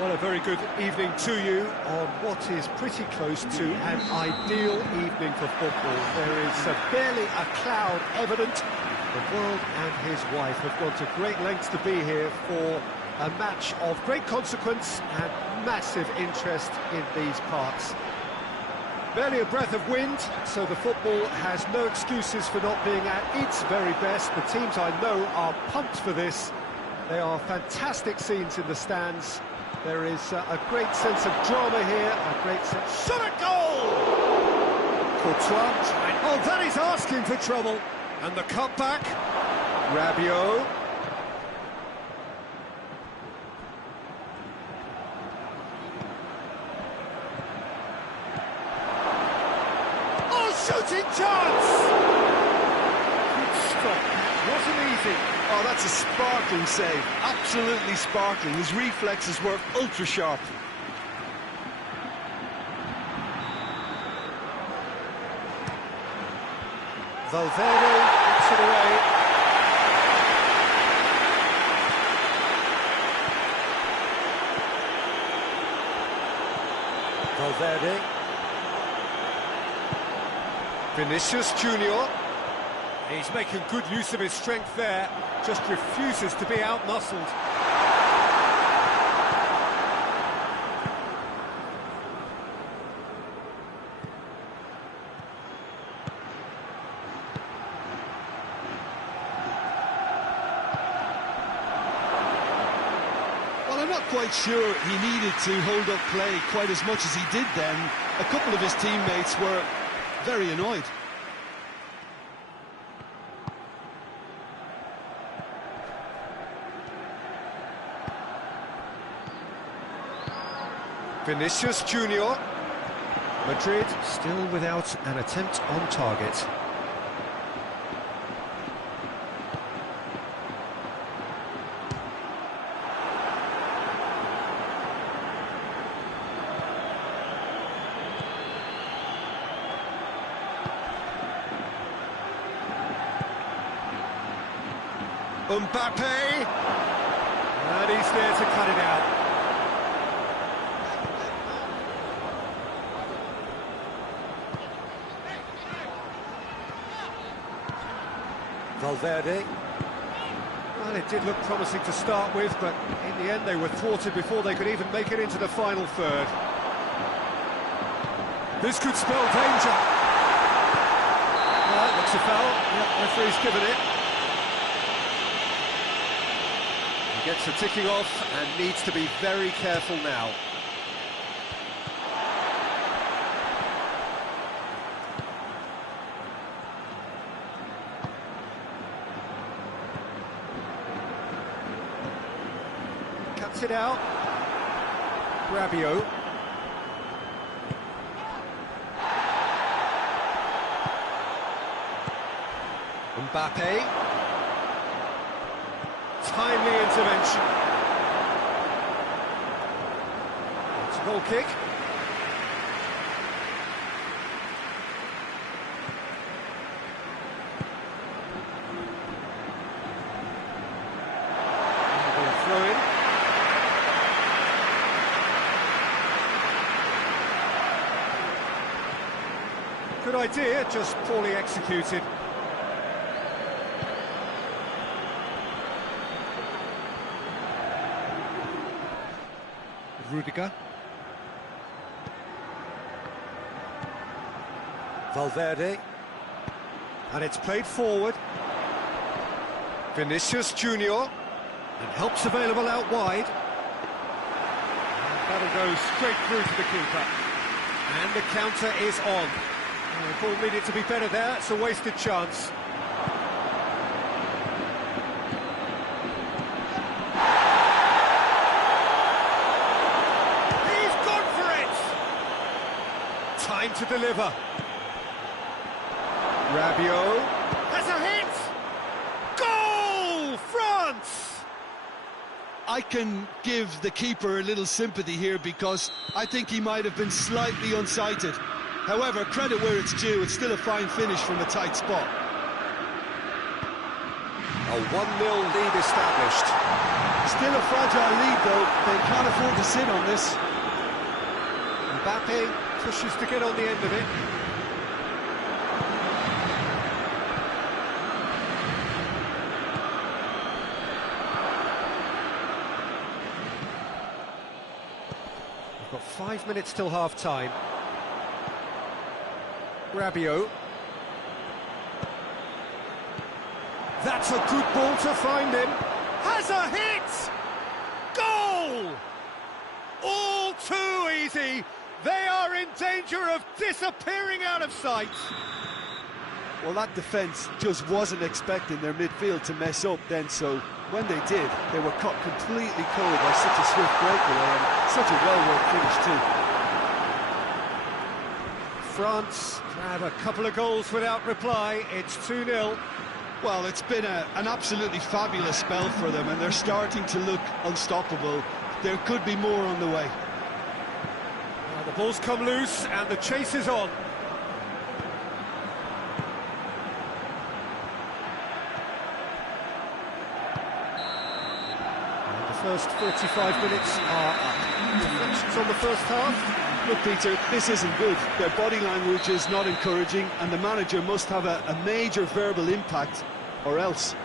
Well, a very good evening to you on what is pretty close to an ideal evening for football. There is barely a cloud evident. The world and his wife have gone to great lengths to be here for a match of great consequence and massive interest in these parts. Barely a breath of wind, so the football has no excuses for not being at its very best. The teams I know are pumped for this. There are fantastic scenes in the stands. There is a great sense of drama here, a great sense... Shot a goal! Q.Tan. Oh, that is asking for trouble. And the cutback. Rabiot. Oh, shooting chance! Good stop. Wasn't easy. Oh, that's a sparkling save. Absolutely sparkling. His reflexes were ultra-sharp. Valverde gets it away. Valverde. Vinicius Junior. He's making good use of his strength there, just refuses to be outmuscled. Well, I'm not quite sure he needed to hold up play quite as much as he did then. A couple of his teammates were very annoyed. Vinicius Junior. Madrid still without an attempt on target. Mbappe. And he's there to cut it out. Valverde. Well, it did look promising to start with, but in the end they were thwarted before they could even make it into the final third. This could spell danger. Well, that looks a foul. Yep, referee's given it. He gets the ticking off and needs to be very careful now. Cuts it out. Rabiot. Mbappe. Timely intervention. It's a goal kick. There'll be a throw-in. Good idea, just poorly executed. Rudiger. Valverde. And it's played forward. Vinicius Junior. And help's available out wide. And that'll go straight through to the keeper. And the counter is on. The ball needed to be better there, it's a wasted chance. He's gone for it! Time to deliver. Rabiot has a hit! Goal! France! I can give the keeper a little sympathy here because I think he might have been slightly unsighted. However, credit where it's due, it's still a fine finish from a tight spot. A A 1-0 lead established. Still a fragile lead, though. They can't afford to sit on this. Mbappe pushes to get on the end of it. We've got 5 minutes till half-time. Rabiot. That's a good ball to find him. Has a hit! Goal! All too easy. They are in danger of disappearing out of sight. Well, that defence just wasn't expecting their midfield to mess up then, so when they did, they were caught completely cold by such a swift breakaway and such a well-worked finish too. France grab a couple of goals without reply. It's 2-0. Well, it's been an absolutely fabulous spell for them, and they're starting to look unstoppable. There could be more on the way. Well, the ball's come loose and the chase is on. And the first 45 minutes are up. Reflections on the first half? Look, Peter, this isn't good. Their body language is not encouraging, and the manager must have a major verbal impact, or else.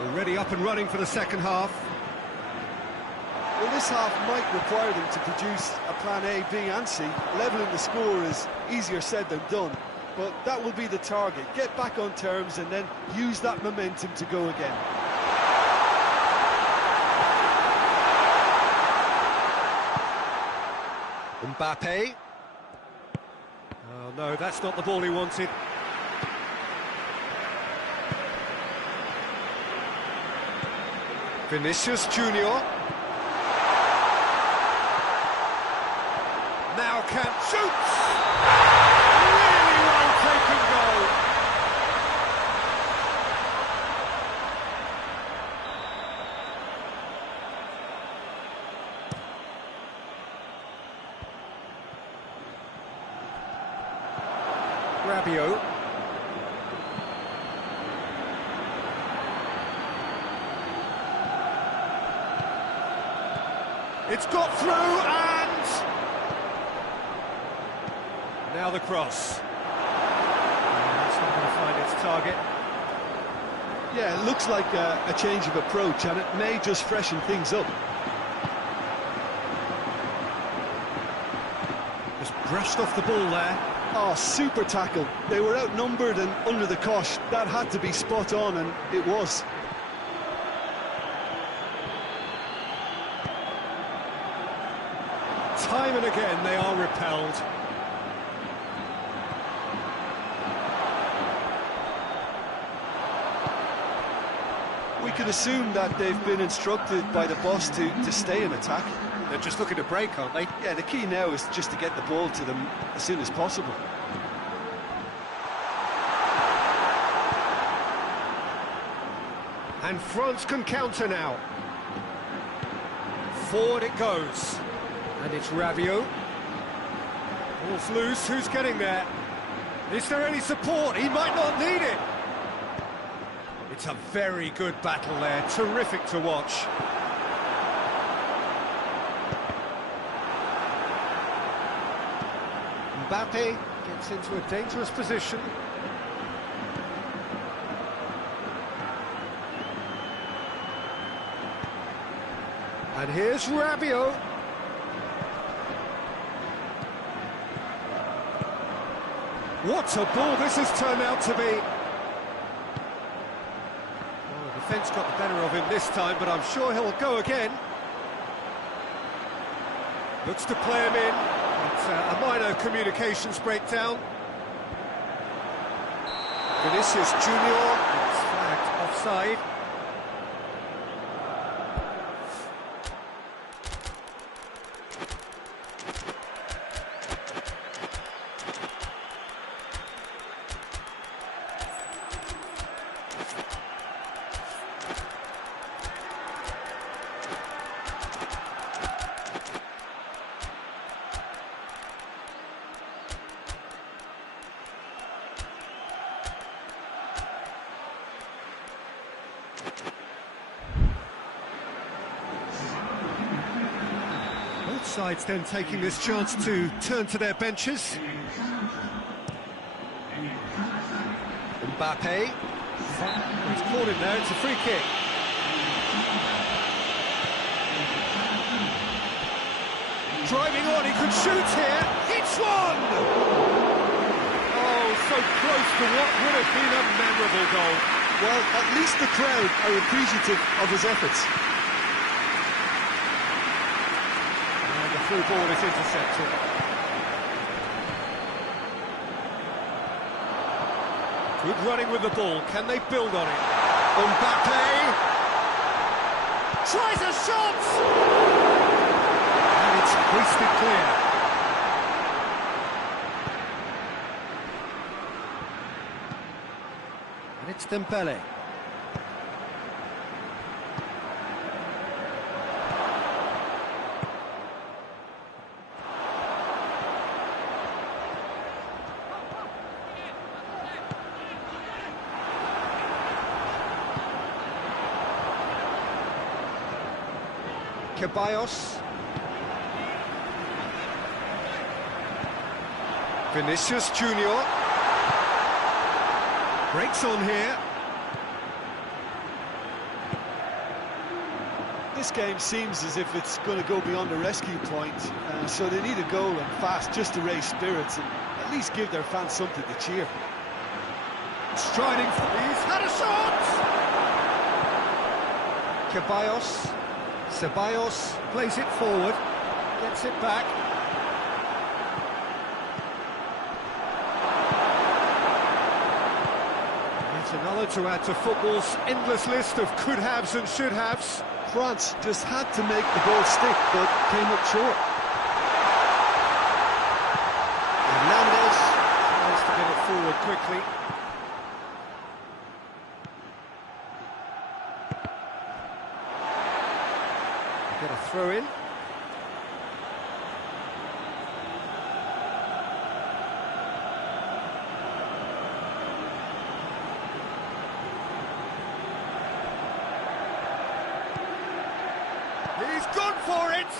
Already up and running for the second half. Well, this half might require them to produce a plan A, B and C. Levelling the score is easier said than done, but that will be the target. Get back on terms and then use that momentum to go again. Mbappe. Oh no, that's not the ball he wanted. Vinicius Junior. Now can shoots. Really well taken goal. Rabiot. It's got through and now the cross. It's not going to find its target. Yeah, it looks like a change of approach, and it may just freshen things up. Just brushed off the ball there. Oh, super tackle. They were outnumbered and under the cosh. That had to be spot on, and it was. Time and again they are repelled. We could assume that they've been instructed by the boss to stay in attack. They're just looking to break, aren't they? Yeah, the key now is just to get the ball to them as soon as possible. And France can counter now. Forward it goes. And it's Rabiot. Ball's loose, who's getting there? Is there any support? He might not need it. It's a very good battle there, terrific to watch. Mbappe gets into a dangerous position. And here's Rabiot. What a ball this has turned out to be. Well, the defence got the better of him this time, but I'm sure he'll go again. Looks to play him in. It's a minor communications breakdown. Vinicius Junior is flagged offside. sides then taking this chance to turn to their benches. Mbappe. He's caught him there, it's a free kick. Driving on, he could shoot here. It's one! Oh, so close to what would have been a memorable goal. Well, at least the crowd are appreciative of his efforts. And the through ball is intercepted. Good running with the ball. Can they build on it? Mbappe tries a shot! And it's hoisted clear. And it's Dembele. Ceballos. Vinicius Junior. Breaks on here. This game seems as if it's going to go beyond the rescue point, so they need a goal and fast just to raise spirits and at least give their fans something to cheer. Striding, he's had a shot! Ceballos. Ceballos plays it forward, gets it back. It's another to add to football's endless list of could-haves and should-haves. France just had to make the goal stick, but came up short. Hernandez tries to get it forward quickly. Get a throw in. He's gone for it!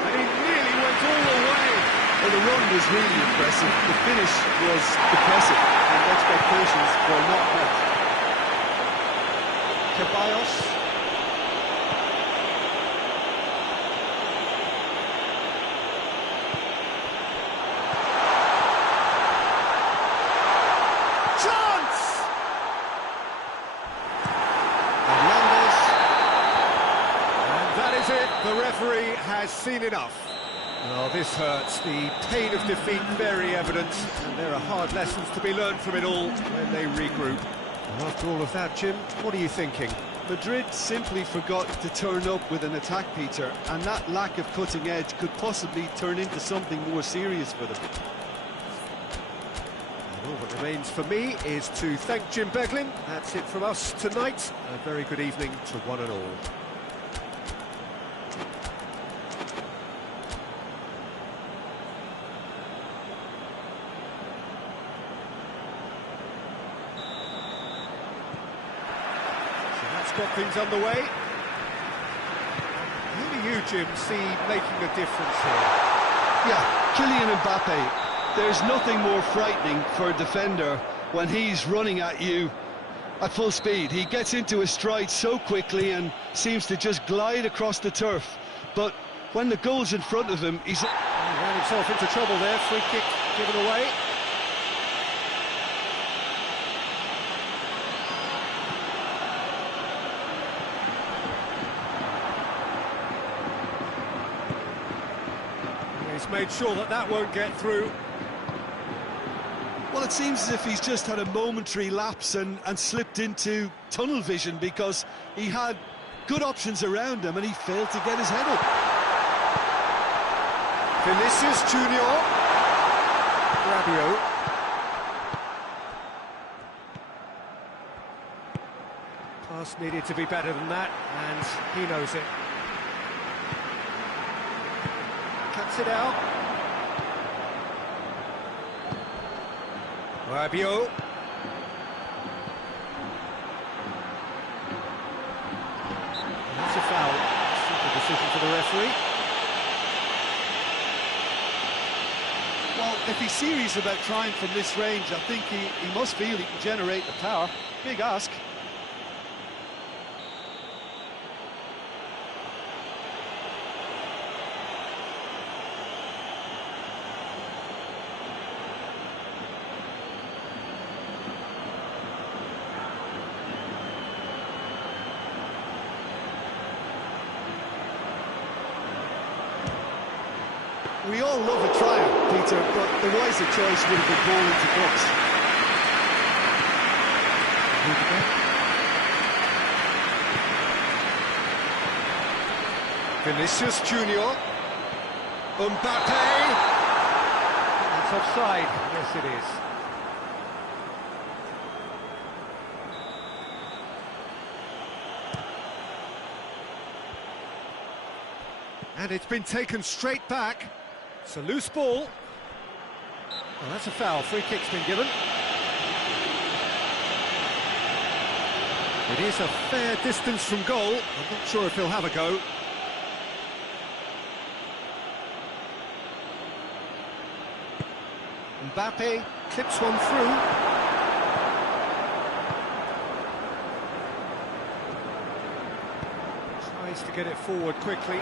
And he nearly went all the way. Well, the run was really impressive. The finish was depressive, and expectations were not met. Ceballos. The referee has seen enough. Oh, this hurts. The pain of defeat very evident, and there are hard lessons to be learned from it all when they regroup. And after all of that, Jim, what are you thinking? Madrid simply forgot to turn up with an attack, Peter, and that lack of cutting edge could possibly turn into something more serious for them. And all that remains for me is to thank Jim Beglin. That's it from us tonight. A very good evening to one and all. Got things underway. Who do you, Jim, see making a difference here? Yeah, Kylian Mbappe. There's nothing more frightening for a defender when he's running at you at full speed. He gets into his stride so quickly and seems to just glide across the turf. But when the goal's in front of him, he ran himself into trouble there. Free kick given away. He's made sure that that won't get through. Well, it seems as if he's just had a momentary lapse and slipped into tunnel vision, because he had good options around him and he failed to get his head up. Vinicius Junior. Rabiot. Pass needed to be better than that, and he knows it. Cuts it out. Rabiot. That's a foul. Simple decision for the referee. if he's serious about trying from this range, I think he must feel he can generate the power. Big ask. We all love a triumph, Peter, but the wiser choice would have been ball into box. Vinicius Junior. Mbappe. It's offside. Yes, it is. And it's been taken straight back. It's a loose ball. Well, that's a foul. Free kick's been given. It is a fair distance from goal. I'm not sure if he'll have a go. Mbappe clips one through. Tries to get it forward quickly.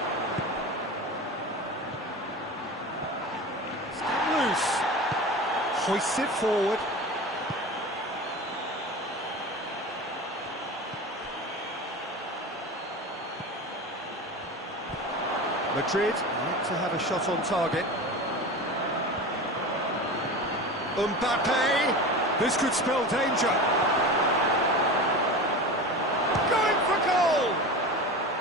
Loose. Hoists it forward. Madrid yet to have a shot on target. Mbappe. This could spell danger. Going for goal.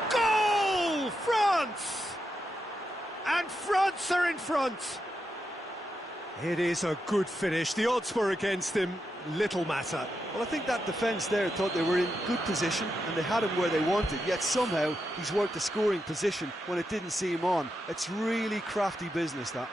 Goal! France! And France are in front. It is a good finish. The odds were against him. Little matter. Well, I think that defence there thought they were in good position and they had him where they wanted, yet somehow he's worked a scoring position when it didn't see him on. It's really crafty business, that.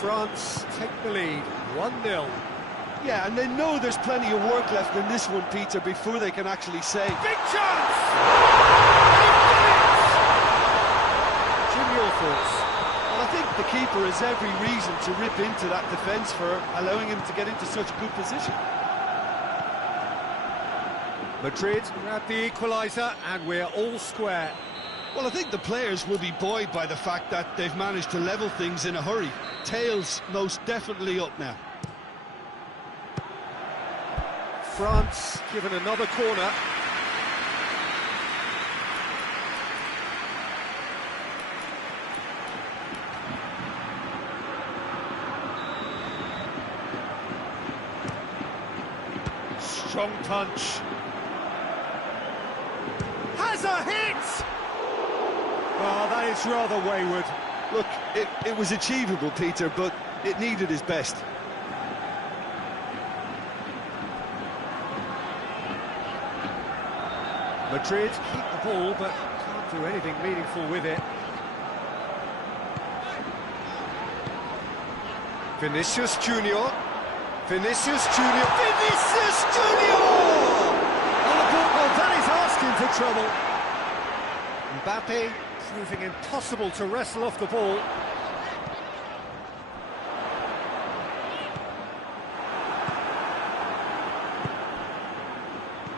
France take the lead, 1-0. Yeah, and they know there's plenty of work left in this one, Peter, before they can actually say... Big chance! Jim, your thoughts? Well, I think the keeper has every reason to rip into that defence for allowing him to get into such a good position. Madrid grab the equaliser, and we're all square. Well, I think the players will be buoyed by the fact that they've managed to level things in a hurry. Tails most definitely up now. France given another corner. Strong punch. Has a hit! Oh, that is rather wayward. Look, it was achievable, Peter, but it needed his best. Madrid keep the ball, but can't do anything meaningful with it. Vinicius Junior. Vinicius Junior. Vinicius Junior! into trouble. Mbappe proving impossible to wrestle off the ball.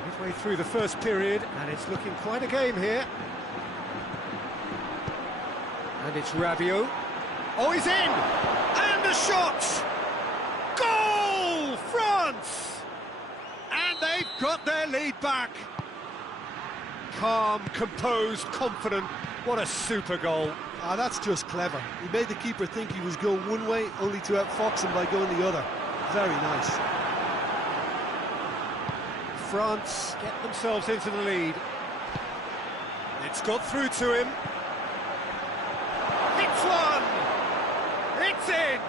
Midway through the first period, and it's looking quite a game here. And it's Rabiot. Oh, he's in! And the shot! Goal! France! And they've got their lead back. Calm, composed, confident. What a super goal. Ah, that's just clever. He made the keeper think he was going one way, only to outfox him by going the other. Very nice. France get themselves into the lead. It's got through to him. It's one! It's in!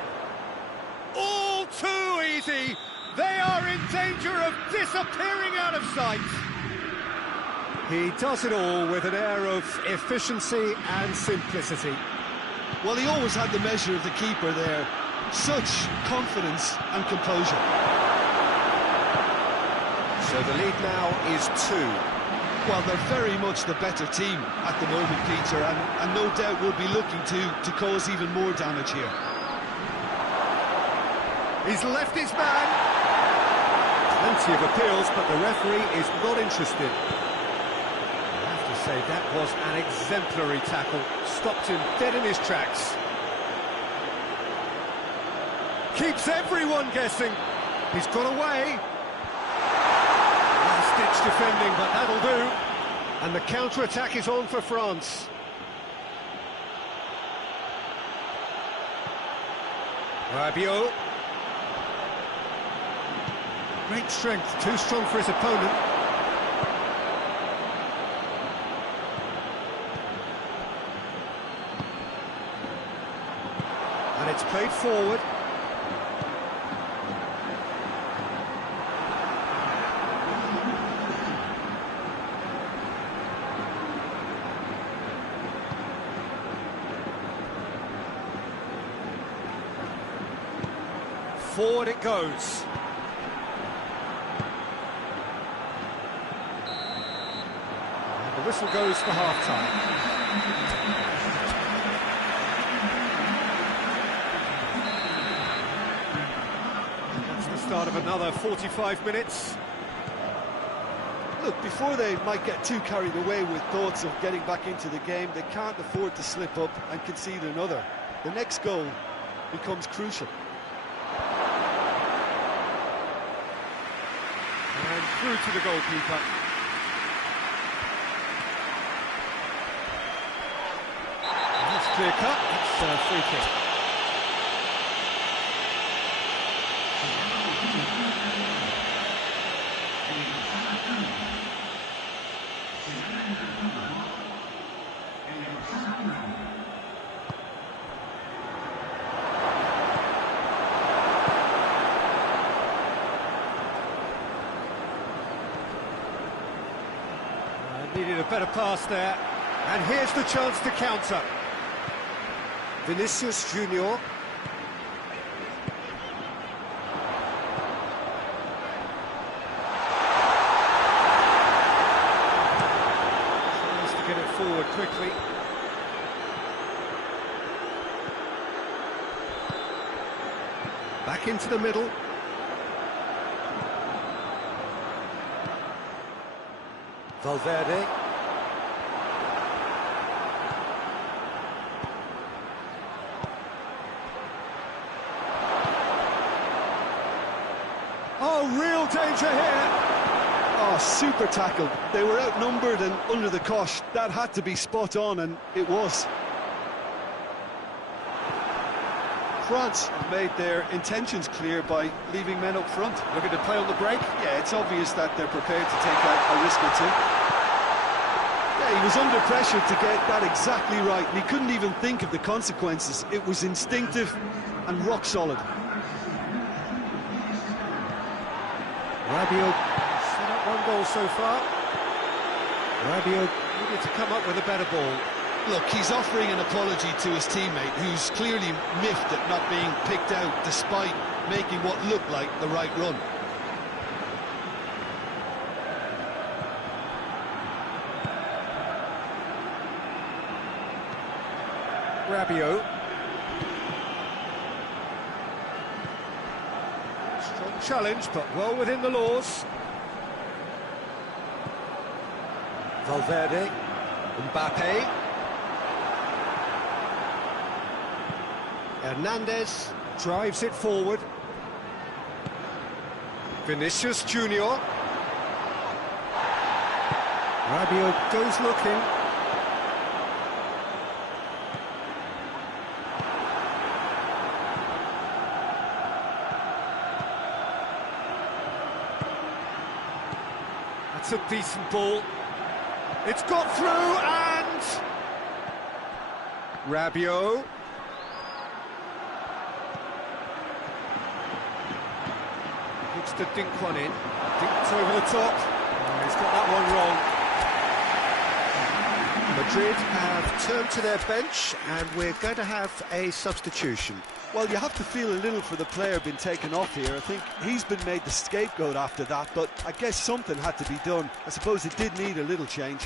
All too easy! They are in danger of disappearing out of sight! He does it all with an air of efficiency and simplicity. Well, he always had the measure of the keeper there. Such confidence and composure. So the lead now is 2. Well, they're very much the better team at the moment, Peter, and no doubt will be looking to cause even more damage here. He's left his man. Plenty of appeals, but the referee is not interested. Say that was an exemplary tackle, stopped him dead in his tracks. Keeps everyone guessing. He's got away. Last-ditch defending, but that'll do. And the counter-attack is on for France. Rabiot. Great strength, too strong for his opponent. And it's played forward. Forward it goes. And the whistle goes for half-time. Start of another 45 minutes. Look, before they might get too carried away with thoughts of getting back into the game, they can't afford to slip up and concede another. The next goal becomes crucial. And through to the goalkeeper. And that's clear cut. It's a free kick. Needed a better pass there, and here's the chance to counter. Vinicius Junior. Tries to get it forward quickly. Back into the middle. Valverde. Oh, real danger here. Oh, super tackle. They were outnumbered and under the cosh. That had to be spot on, and it was. France have made their intentions clear by leaving men up front. Looking to play on the break. Yeah, it's obvious that they're prepared to take a risk or two. Yeah, he was under pressure to get that exactly right, and he couldn't even think of the consequences. It was instinctive and rock solid. Rabiot set up one goal so far. Rabiot needed to come up with a better ball. Look, he's offering an apology to his teammate, who's clearly miffed at not being picked out despite making what looked like the right run. Rabiot. Strong challenge, but well within the laws. Valverde, Mbappe. Hernandez drives it forward. Vinicius Junior. Rabiot goes looking. That's a decent ball. It's got through and... Rabiot. Looks to dink one in. Dinked over the top. Oh, he's got that one wrong. Madrid have turned to their bench and we're going to have a substitution. Well, you have to feel a little for the player being taken off here. I think he's been made the scapegoat after that, but I guess something had to be done. I suppose it did need a little change.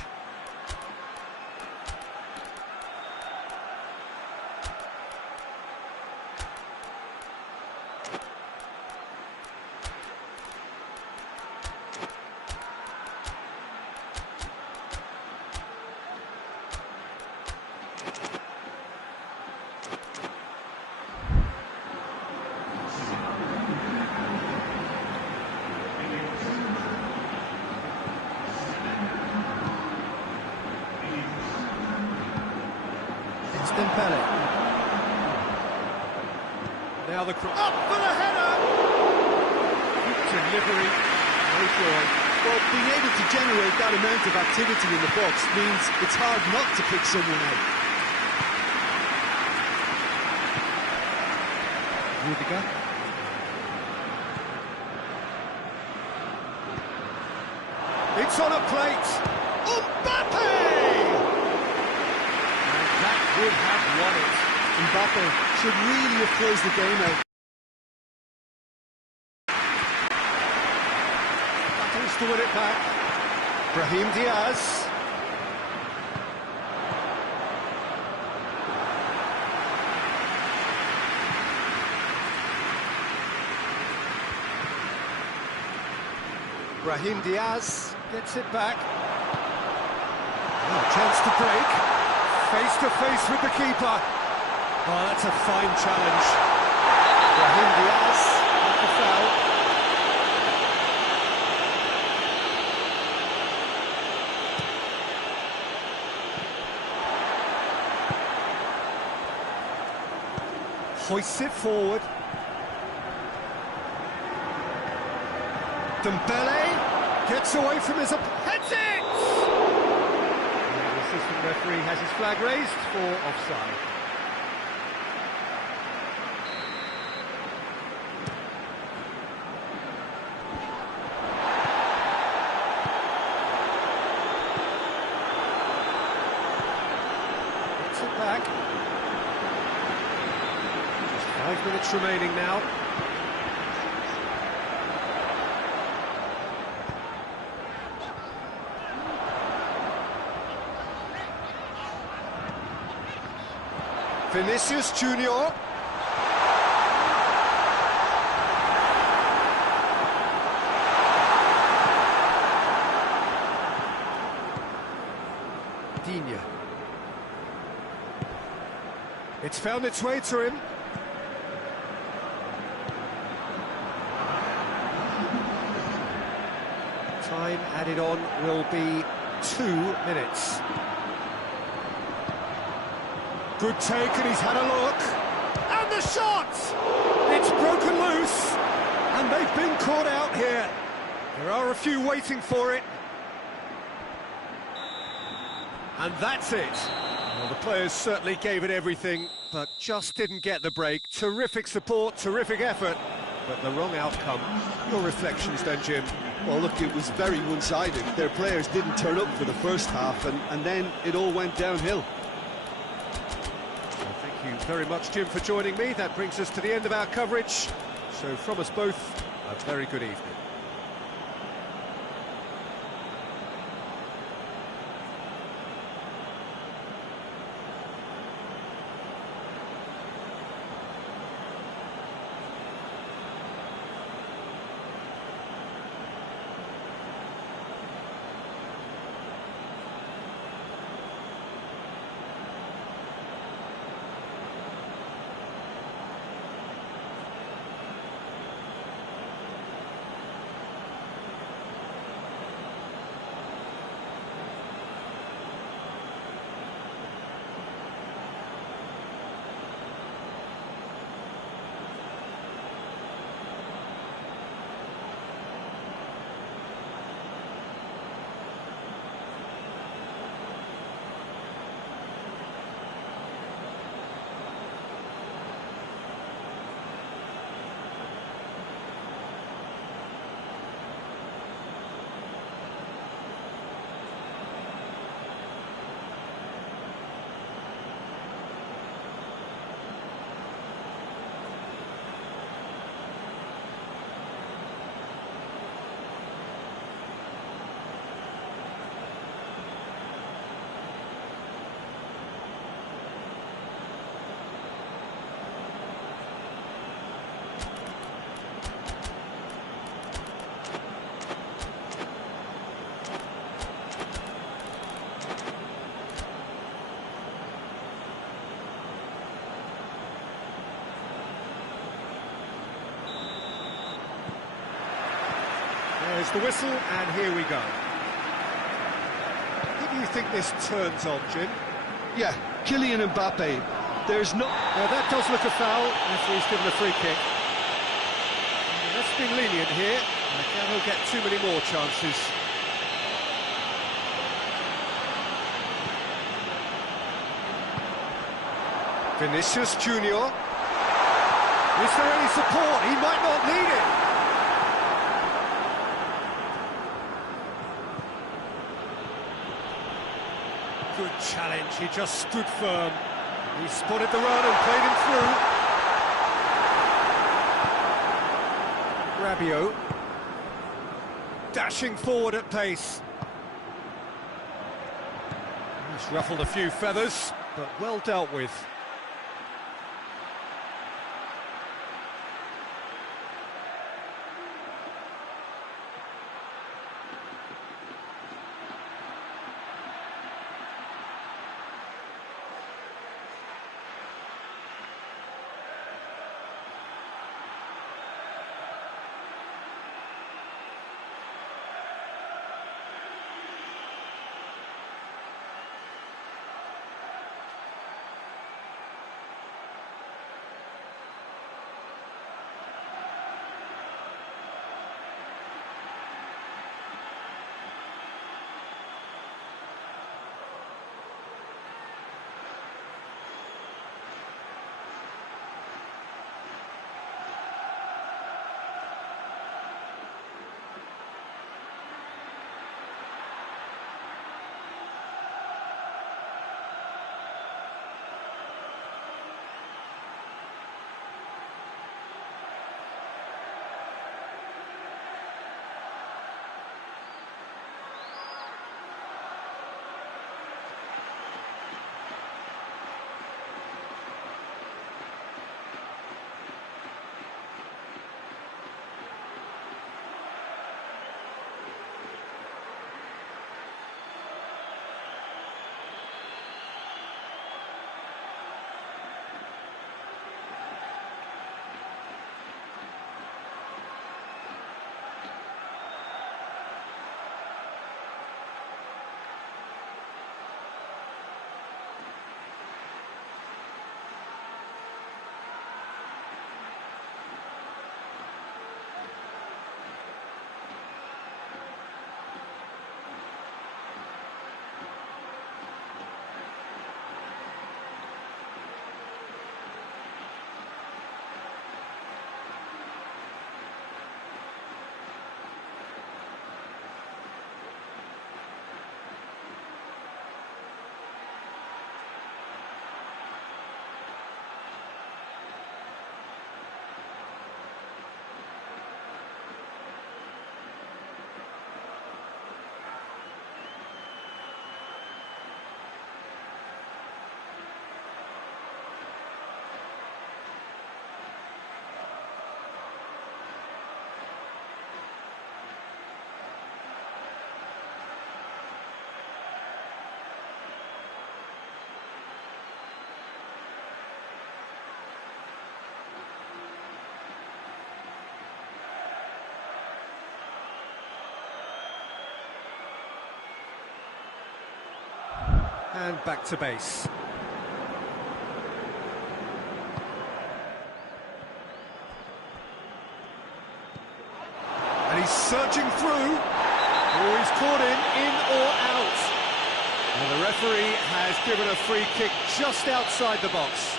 Now the cross. Up for the header! Delivery, no joy. Well, being able to generate that amount of activity in the box means it's hard not to pick someone out. Rudiger. It's on a plate. Mbappe! And that would have won it. Mbappe should really have closed the game out. Battles to win it back. Brahim Diaz. Brahim Diaz gets it back. Oh, chance to break. Face to face with the keeper. Oh, that's a fine challenge. Brahim Diaz with the foul. Hoists it forward. Dembele gets away from his heads it! And the assistant referee has his flag raised for offside. Gets it back. Just 5 minutes remaining now. Vinicius Junior. Digne. It's found its way to him. Time added on will be 2 minutes. Good take, and he's had a look. And the shot! It's broken loose, and they've been caught out here. There are a few waiting for it. And that's it. Well, the players certainly gave it everything, but just didn't get the break. Terrific support, terrific effort, but the wrong outcome. Your reflections then, Jim? Well, look, it was very one-sided. Their players didn't turn up for the first half, and then it all went downhill. Thank you very much, Jim, for joining me. That brings us to the end of our coverage. So from us both, a very good evening. the whistle, and here we go. Who do you think this turns on, Jim? Yeah, Kylian Mbappe. There's no... Now that does look a foul. Referee's given a free kick. That's been lenient here. I cannot get too many more chances. Vinicius Junior. Is there any support? He might not need it. Good challenge, he just stood firm. He spotted the run and played him through. Rabiot. Dashing forward at pace. He's ruffled a few feathers, but well dealt with. And back to base. And he's surging through. Oh, he's caught in or out. And the referee has given a free kick just outside the box.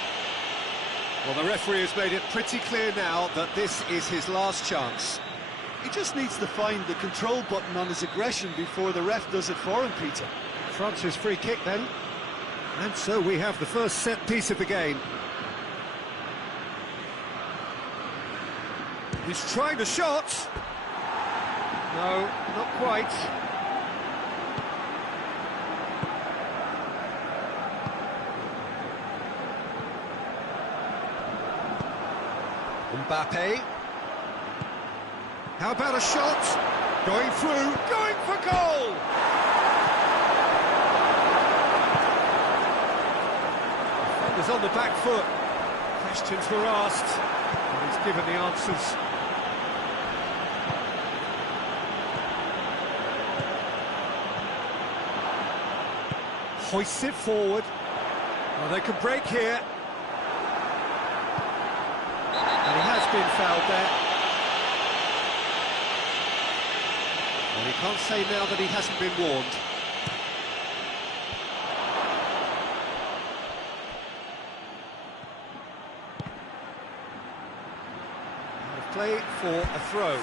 Well, the referee has made it pretty clear now that this is his last chance. He just needs to find the control button on his aggression before the ref does it for him, Peter. France's free kick then. And so we have the first set piece of the game. He's trying the shot. No, not quite. Mbappe. How about a shot? Going through, going for goal! Defenders on the back foot. Questions were asked, and he's given the answers. hoists it forward. Well, they can break here. And he has been fouled there. Well, he can't say now that he hasn't been warned. Out of play for a throw.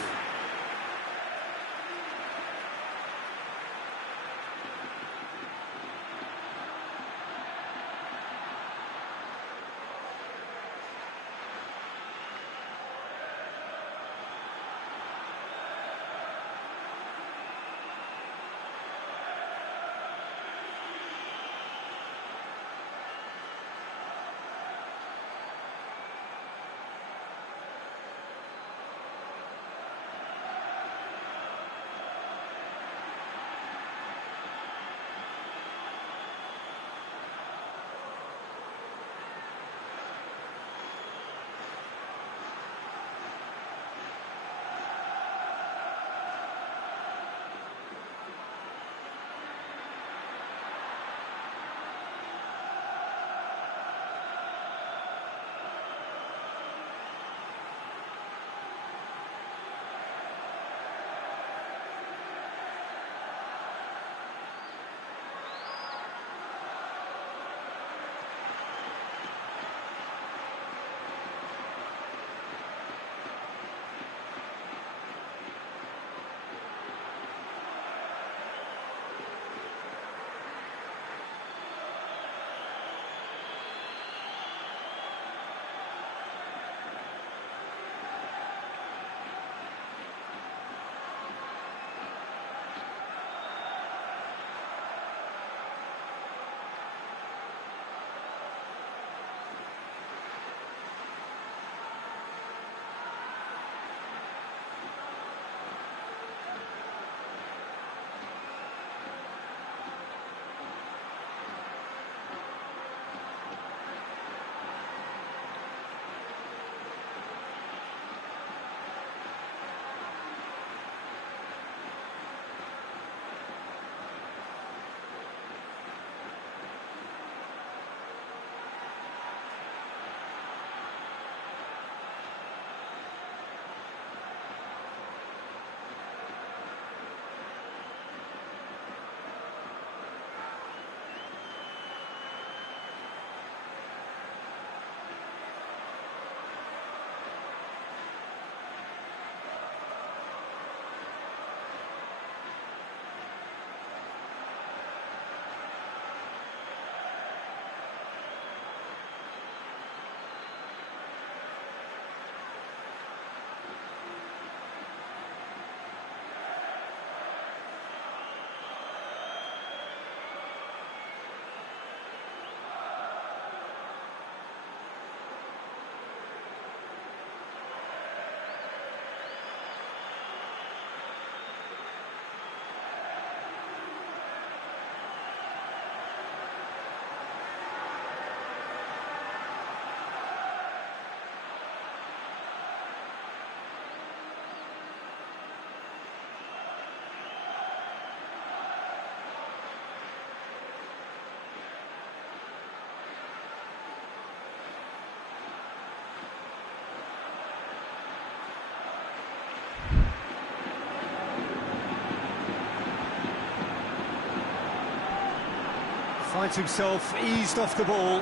Finds himself eased off the ball.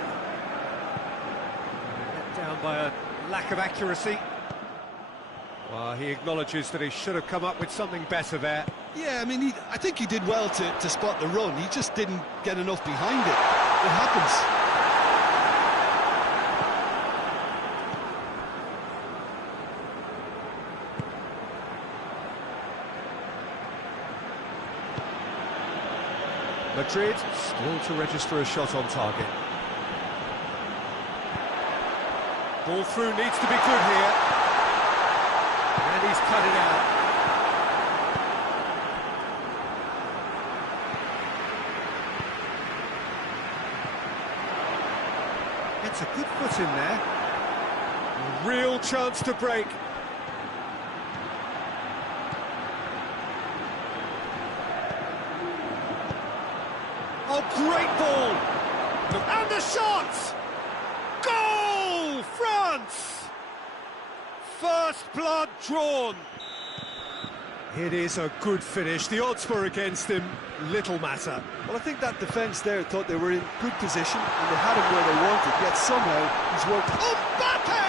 Let down by a lack of accuracy. Well, he acknowledges that he should have come up with something better there. Yeah, I mean, I think he did well to spot the run. He just didn't get enough behind it. It happens. Madrid still to register a shot on target. Ball through needs to be good here. And he's cut it out. Gets a good foot in there. A real chance to break. Oh, Great ball! And the shot! Goal! France! First blood drawn. It is a good finish. The odds were against him. Little matter. Well, I think that defence there thought they were in good position and they had him where they wanted, yet somehow he's worked... Mbappe!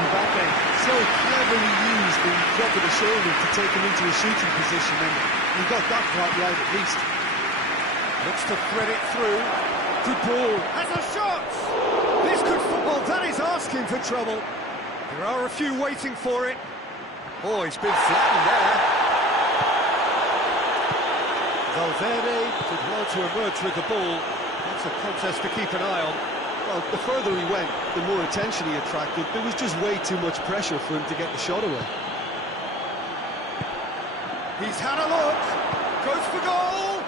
Mbappe so cleverly used the drop of the shoulder to take him into a shooting position, and he got that part right at least. Looks to thread it through. Good ball. Has a shot! This could football. That is asking for trouble. There are a few waiting for it. Oh, he's been flattened there. Valverde did well to emerge with the ball. That's a contest to keep an eye on. Well, the further he went, the more attention he attracted. There was just way too much pressure for him to get the shot away. He's had a look. Goes for goal.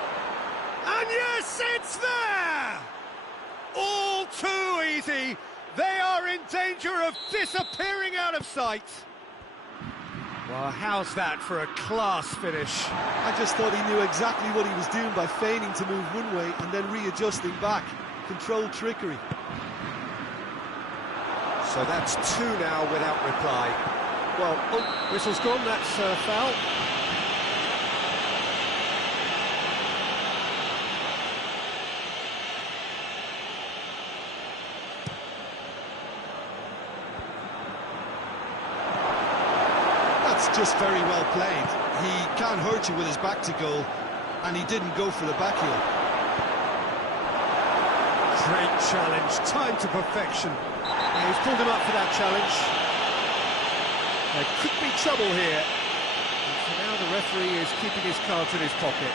And yes, it's there! All too easy. They are in danger of disappearing out of sight. Well, how's that for a class finish? I just thought he knew exactly what he was doing by feigning to move one way and then readjusting back. Controlled trickery. So that's two now without reply. Well, whistle's gone, that's foul. Just very well played. He can't hurt you with his back to goal, and he didn't go for the back heel. Great challenge, time to perfection. He's pulled him up for that challenge. There could be trouble here. And for now the referee is keeping his cards in his pocket.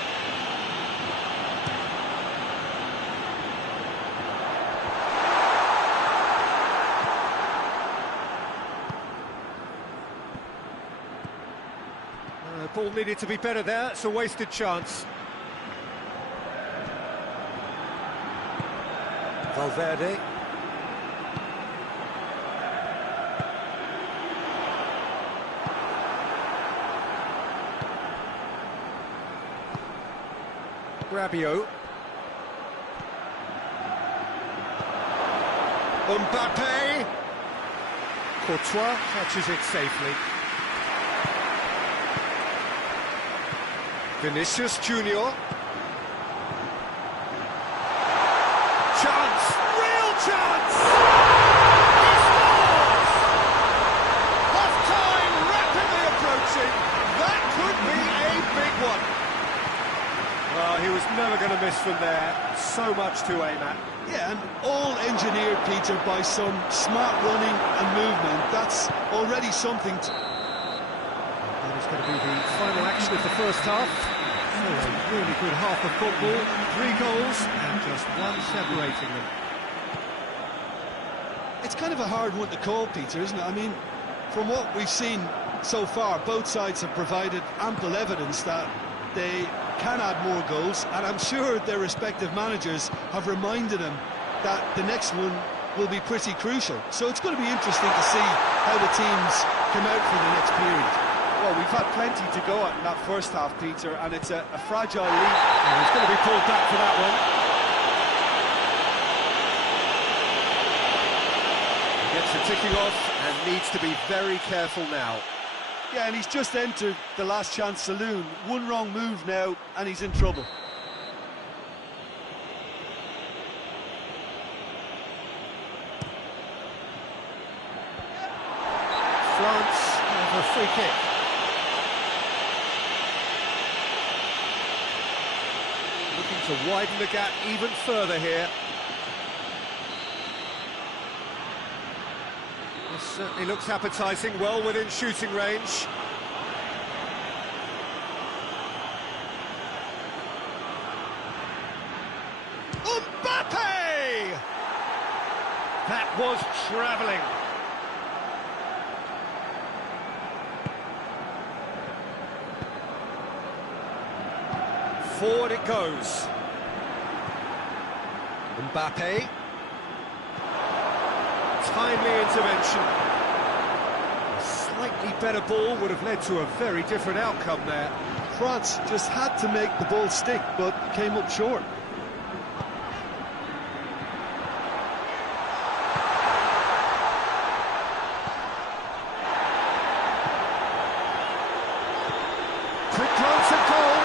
Ball needed to be better there, it's a wasted chance. Valverde. Rabiot. Mbappe. Courtois catches it safely. Vinicius Junior. Chance! Real chance! He scores! Half-time rapidly approaching. That could be a big one. Well, he was never going to miss from there. So much to aim at. Yeah, and all engineered, Peter, by some smart running and movement. That's already something to... That is going to be the final action of the first half. So a really good half of football, 3 goals and just one separating them. It's kind of a hard one to call, Peter, isn't it? I mean, from what we've seen so far, both sides have provided ample evidence that they can add more goals, and I'm sure their respective managers have reminded them that the next one will be pretty crucial. So it's going to be interesting to see how the teams come out for the next period. Well, we've had plenty to go at in that first half, Peter, and it's a fragile lead. And he's going to be pulled back for that one. He gets the ticking off and needs to be very careful now. Yeah, and he's just entered the last chance saloon. One wrong move now, and he's in trouble. France have a free kick. Looking to widen the gap even further here. This certainly looks appetising, well within shooting range. Mbappe! That was travelling. Forward it goes. Mbappe. Timely intervention. A slightly better ball would have led to a very different outcome there. France just had to make the ball stick, but came up short. Quick glance at goal.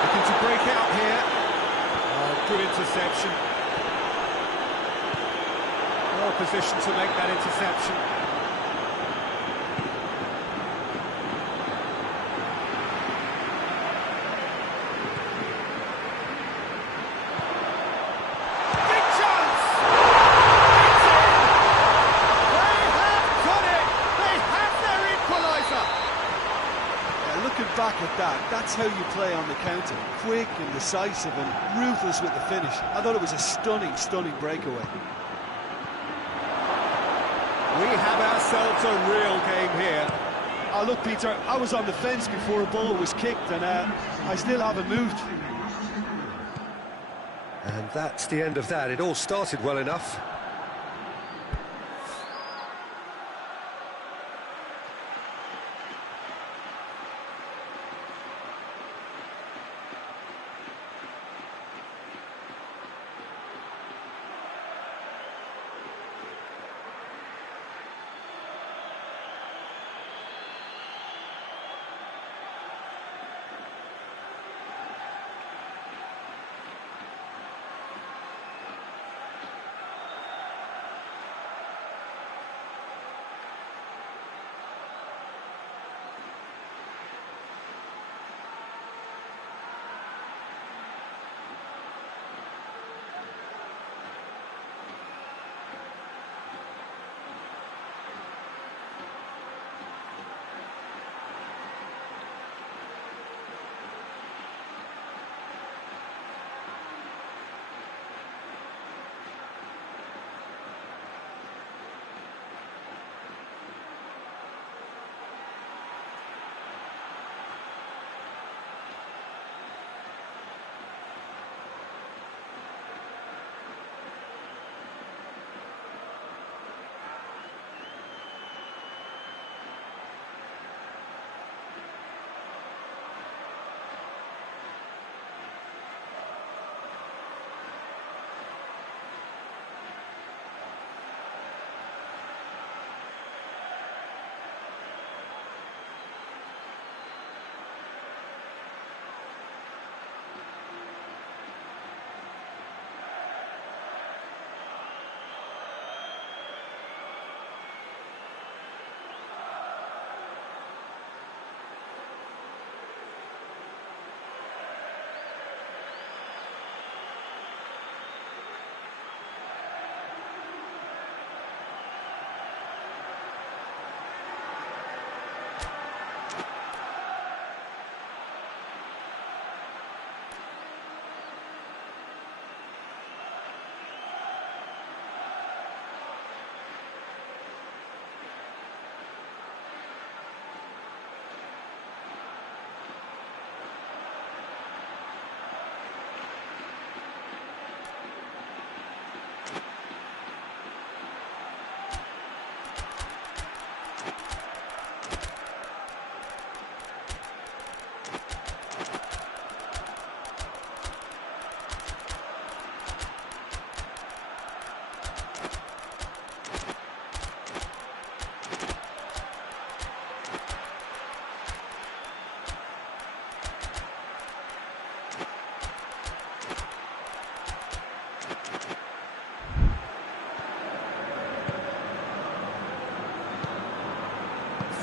Looking to break out here. Oh, good interception. Well positioned to make that interception. Back at that, that's how you play on the counter. Quick and decisive and ruthless with the finish. I thought it was a stunning breakaway. We have ourselves a real game here. Oh, look, Peter, I was on the fence before a ball was kicked, and I still haven't moved. And that's the end of that. It all started well enough.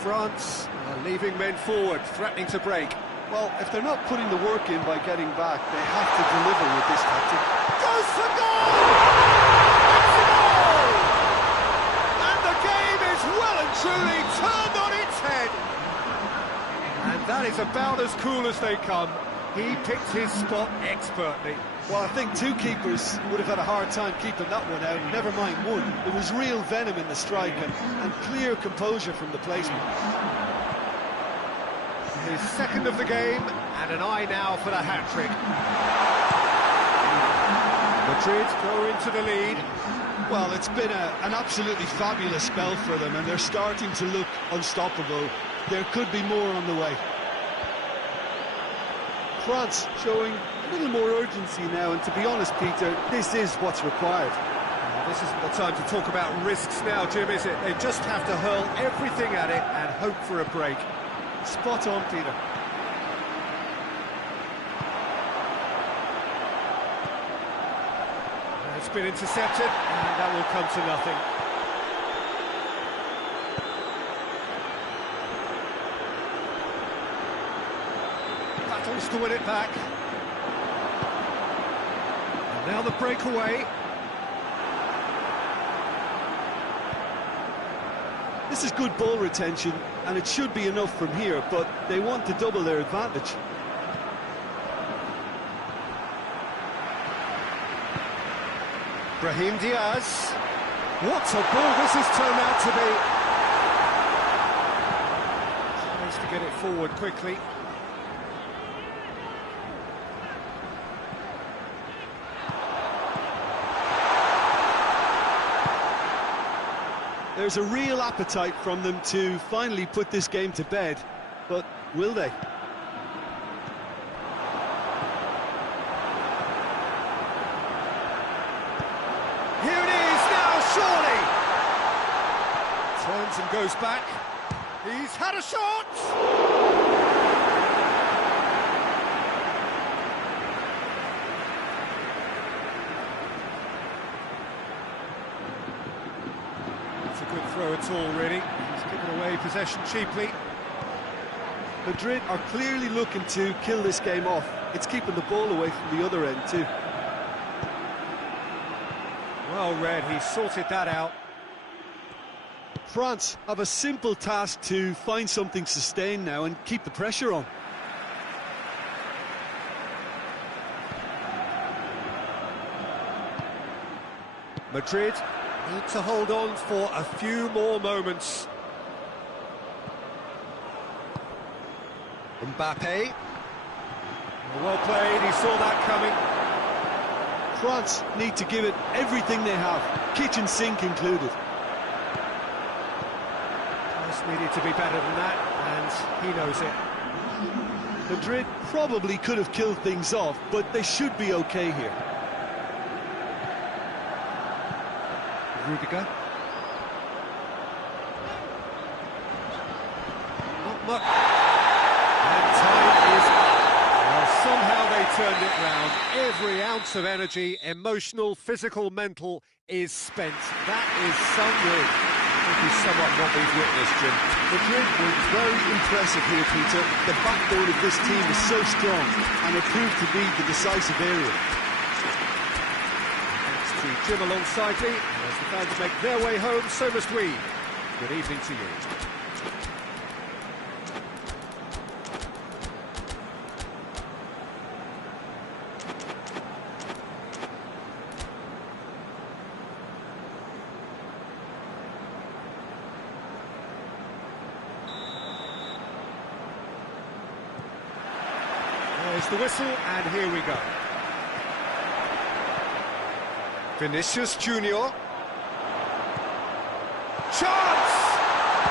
France are leaving men forward, threatening to break. Well, if they're not putting the work in by getting back, they have to deliver with this tactic. Goes for goal! It's a goal! And the game is well and truly turned on its head. And that is about as cool as they come. He picked his spot expertly. Well, I think two keepers would have had a hard time keeping that one out, never mind one. There was real venom in the strike and clear composure from the placement. His second of the game, and an eye now for the hat-trick. Madrid go into the lead. Well, it's been an absolutely fabulous spell for them, and they're starting to look unstoppable. There could be more on the way. France showing a little more urgency now, and to be honest, Peter, this is what's required. This isn't the time to talk about risks now, Jim, is it? They just have to hurl everything at it and hope for a break. Spot on, Peter. It's been intercepted, and that will come to nothing. Battles to win it back. And now the breakaway. This is good ball retention, and it should be enough from here, but they want to double their advantage. Brahim Diaz. What a ball this has turned out to be. Tries to get it forward quickly. There's a real appetite from them to finally put this game to bed, but will they? Here it is now, surely! Turns and goes back. He's had a shot! Good throw at all, really. He's given away possession cheaply. Madrid are clearly looking to kill this game off. It's keeping the ball away from the other end too. Well read, he sorted that out. France have a simple task to find something sustained now and keep the pressure on. Madrid need to hold on for a few more moments. Mbappe. Well played, he saw that coming. France need to give it everything they have, kitchen sink included. Just needed to be better than that, and he knows it. Madrid probably could have killed things off, but they should be okay here. Rudiger. Not much. And time is up. Well, somehow they turned it round. Every ounce of energy, emotional, physical, mental, is spent. That is some win. I think is somewhat what we've witnessed, Jim. Madrid were very impressive here, Peter. The backbone of this team is so strong, and it proved to be the decisive area. To Jim alongside me, as the fans make their way home, so must we. Good evening to you. There's the whistle, and here we go. Vinicius Junior. Chance!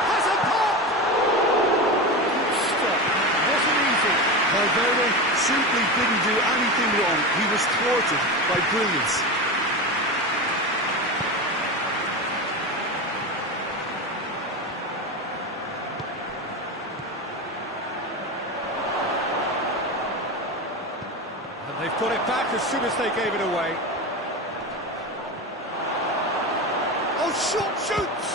Has a pop! Stop. Wasn't easy. Valverde simply didn't do anything wrong. He was thwarted by brilliance. And they've put it back as soon as they gave it away. Shot shoots!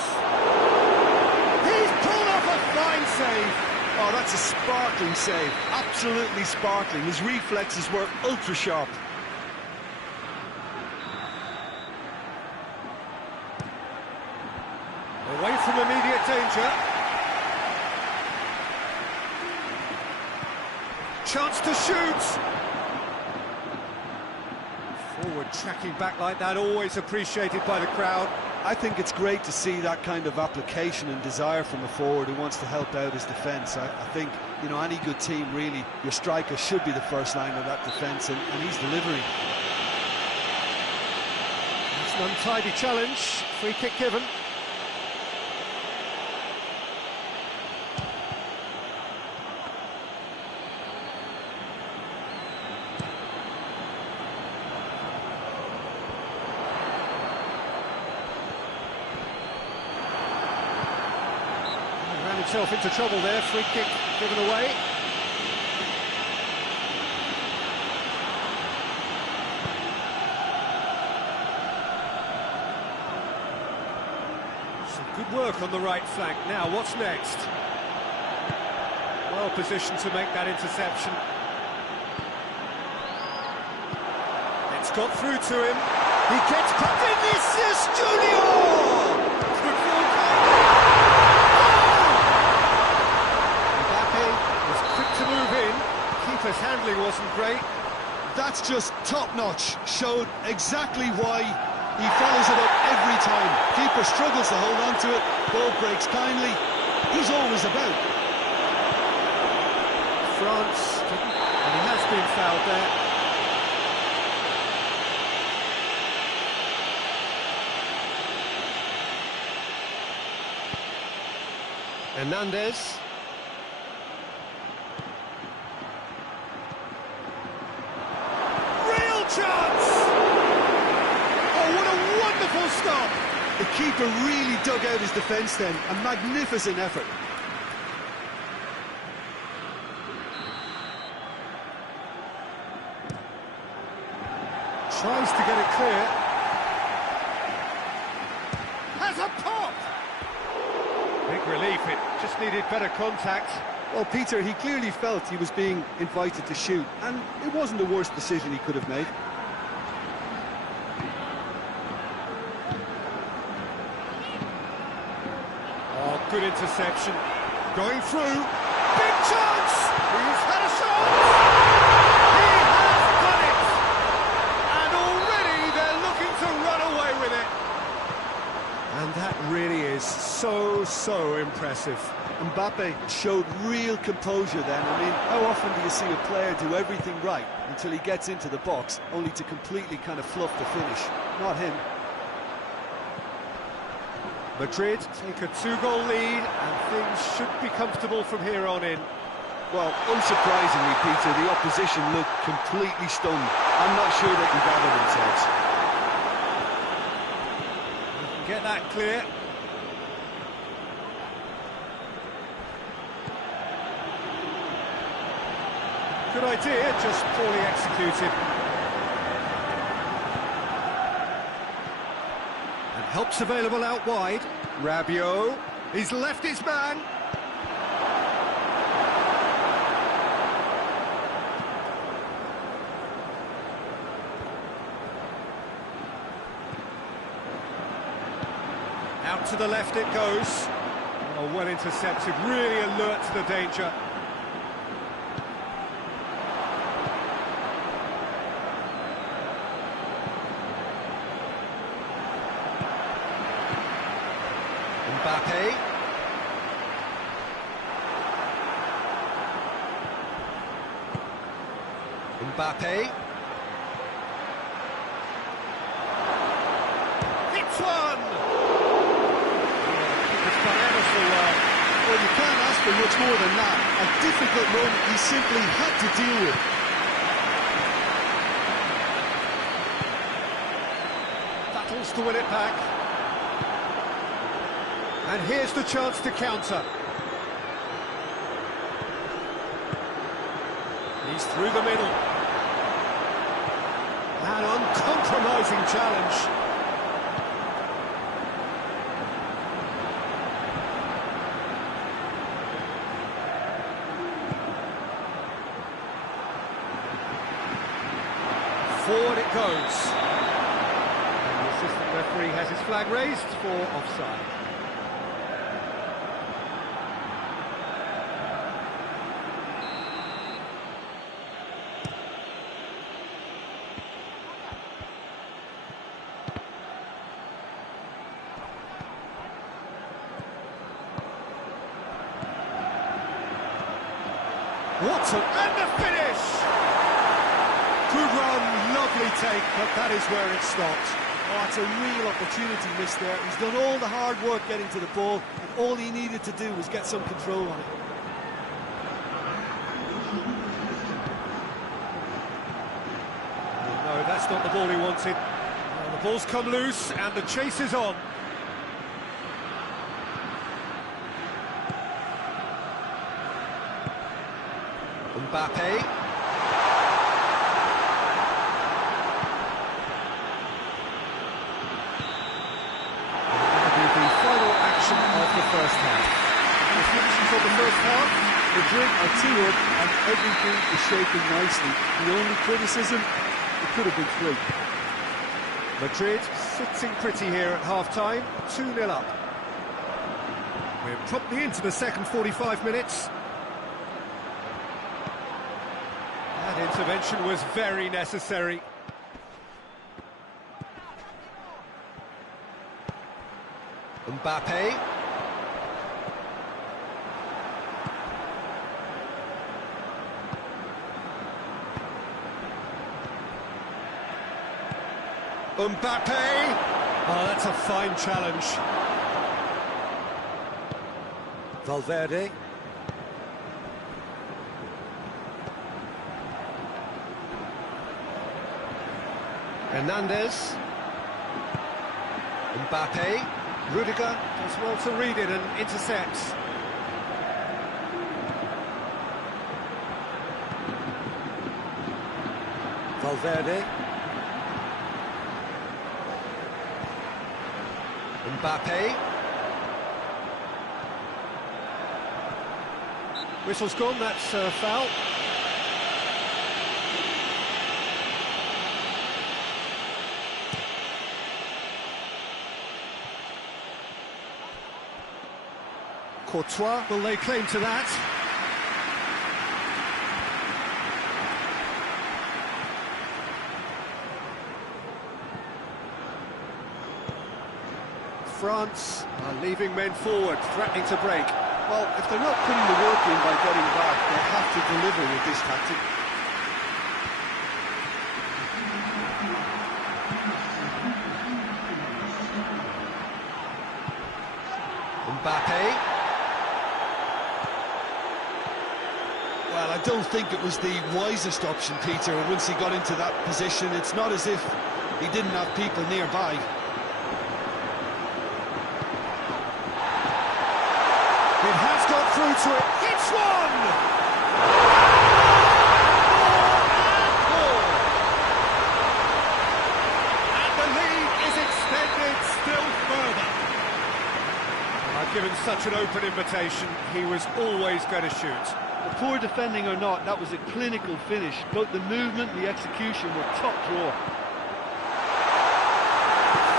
He's pulled off a fine save. Oh, that's a sparkling save. Absolutely sparkling. His reflexes were ultra sharp. Away from immediate danger. Chance to shoot! Forward tracking back like that, always appreciated by the crowd. I think it's great to see that kind of application and desire from a forward who wants to help out his defence. I think, you know, any good team, really, your striker should be the first line of that defence, and he's delivering. That's an untidy challenge. Free kick given. Ran himself into trouble there. Free kick given away. Good work on the right flank. Now, what's next? Well positioned to make that interception. It's got through to him. He gets Vinicius Junior! Mbappe was quick to move in. Keeper's handling wasn't great. That's just top-notch. Showed exactly why he follows it up every time. Keeper struggles to hold on to it. Ball breaks kindly. He's always about. France didn't, and he has been fouled there. Hernandez. Real chance! Oh, what a wonderful stop! The keeper really dug out his defence then. A magnificent effort. Tries to get it clear. Has a pop! Big relief, it just needed better contact. Well, Peter, he clearly felt he was being invited to shoot, and it wasn't the worst decision he could have made. Oh, good interception. Going through. Big chance! He's had a shot! He has done it! And already they're looking to run away with it. And that really is so impressive. Mbappe showed real composure then. I mean, how often do you see a player do everything right until he gets into the box, only to completely kind of fluff the finish? Not him. Madrid take a 2-goal lead, and things should be comfortable from here on in. Well, unsurprisingly, Peter, the opposition looked completely stunned. I'm not sure they can gather themselves. Get that clear. Good idea, just poorly executed. And help's available out wide. Rabiot, he's left his man. Out to the left it goes. Oh, well intercepted, really alert to the danger. Mbappe. Mbappe. Hits one! It's done ever so well. Well, you can't ask for much more than that. A difficult moment he simply had to deal with. Battles to win it back. And here's the chance to counter. He's through the middle. An uncompromising challenge. Forward it goes. And the assistant referee has his flag raised for offside. Watson, and the finish! Good run, lovely take, but that is where it stopped. Oh, it's a real opportunity missed there. He's done all the hard work getting to the ball, and all he needed to do was get some control on it. No, that's not the ball he wanted. Well, the ball's come loose, and the chase is on. Mbappe. The final action of the first half. Reflections on the first half? Madrid are 2 up and everything is shaping nicely. The only criticism, it could have been 3. Madrid sitting pretty here at half-time, 2-0 up. We're promptly into the second 45 minutes. That intervention was very necessary. Mbappe. Mbappe! Oh, that's a fine challenge. Valverde. Hernandez. Mbappe. Rudiger does well to read it and intercepts. Valverde. Mbappe. Whistle's gone, that's a foul. Courtois will lay claim to that. France are leaving men forward, threatening to break. Well, if they're not putting the work in by getting back, they have to deliver with this tactic. Mbappe. Well, I don't think it was the wisest option, Peter, once he got into that position. It's not as if he didn't have people nearby. It has got through to it. It's one! And the lead is extended still further. I've given such an open invitation, he was always going to shoot. The poor defending or not, that was a clinical finish. Both the movement and the execution were top drawer.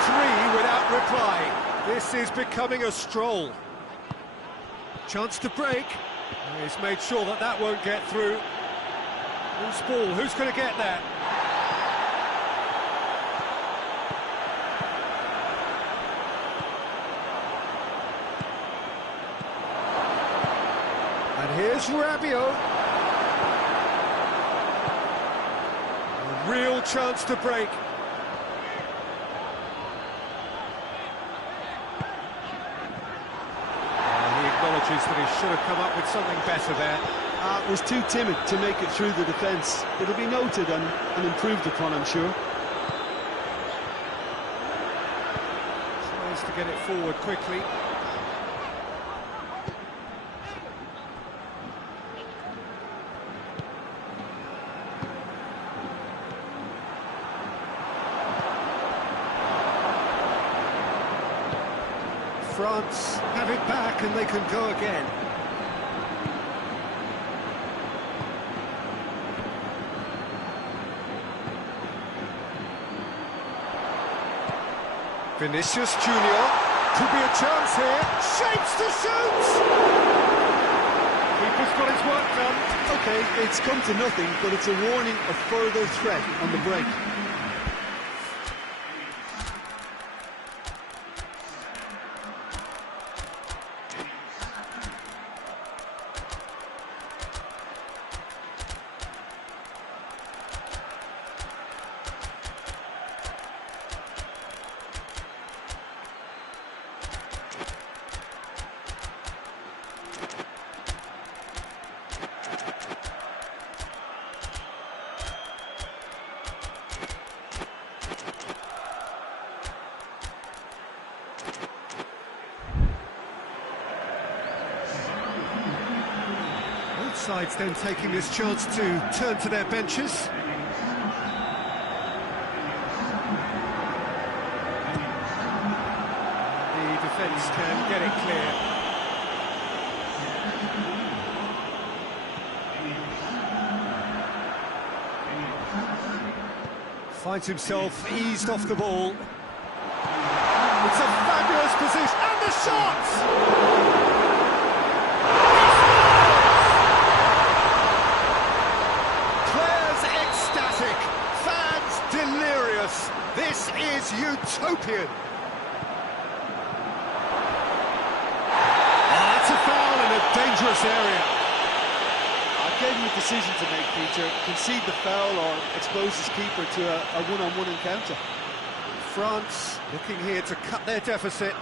3 without reply. This is becoming a stroll. Chance to break. He's made sure that that won't get through. Loose ball, who's going to get that? And here's Rabiot. A real chance to break. Acknowledges that he should have come up with something better there. It was too timid to make it through the defence. It'll be noted and improved upon, I'm sure. Tries to get it forward quickly. France have it back and they can go again. Vinicius Junior, could be a chance here, shapes to shoot! Keeper's got his work done. Okay, it's come to nothing, but it's a warning of further threat on the break. sides then taking this chance to turn to their benches. The defence can get it clear. Finds himself eased off the ball. It's a fabulous position, and the shot! Delirious. This is utopian. That's a foul in a dangerous area. I gave him a decision to make, Peter. Concede the foul or expose his keeper to a one-on-one encounter. France looking here to cut their deficit.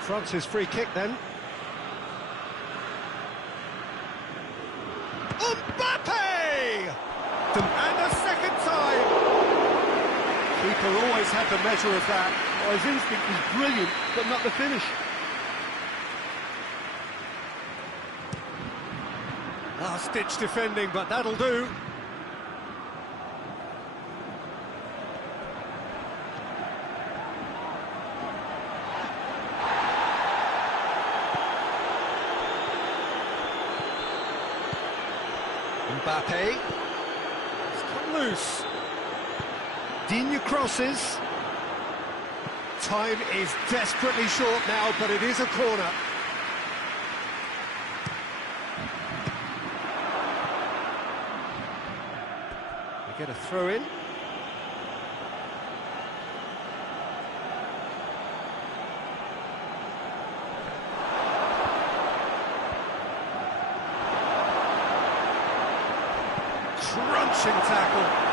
France's free kick then. Mbappe! And a second time. Keeper always had the measure of that. Oh, his instinct was brilliant, but not the finish. Last-ditch defending, but that'll do. Mbappe. It's come loose. Digne crosses. Time is desperately short now, but it is a corner. We get a throw in. Crunching tackle.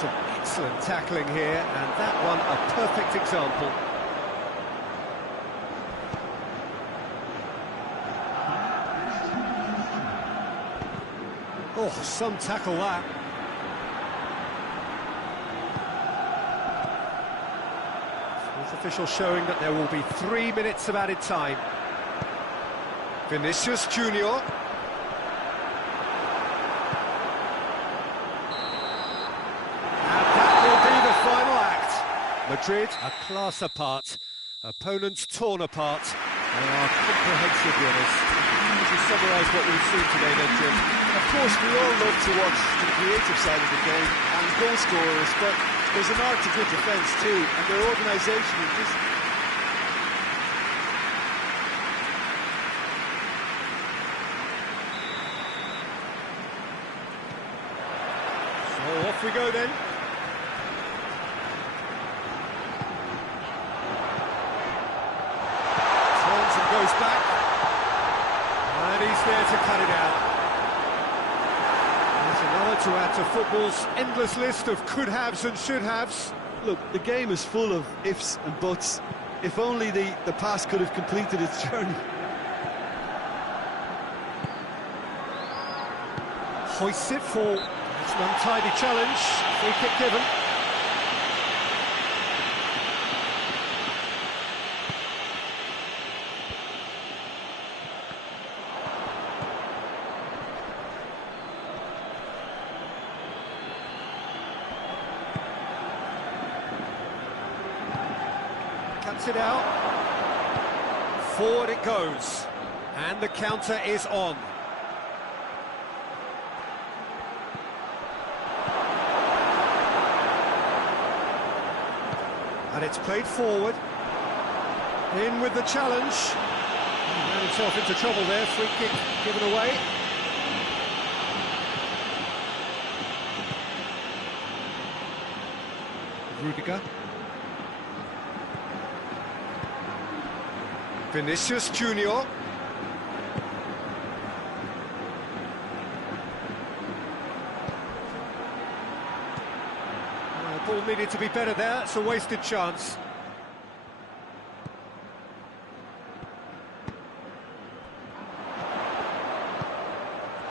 Some excellent tackling here, and that one a perfect example. Oh, some tackle that. Fourth official showing that there will be 3 minutes of added time. Vinicius Junior. Madrid, a class apart, opponents torn apart. They are comprehensive winners. To summarise what we've seen today then, Jim. Of course, we all love to watch the creative side of the game and goal scorers, but there's an art to good defence too, and their organisation is just... So off we go then. Goes back, and he's there to cut it out. There's another to add to football's endless list of could-haves and should-haves. Look, the game is full of ifs and buts. If only the pass could have completed its journey. Hoists it for... It's an untidy challenge. Free kick given. Cuts it out. Forward it goes. And the counter is on. And it's played forward. In with the challenge. He ran himself into trouble there. Free kick given away. Rudiger. Vinicius Junior. The ball needed to be better there. It's a wasted chance.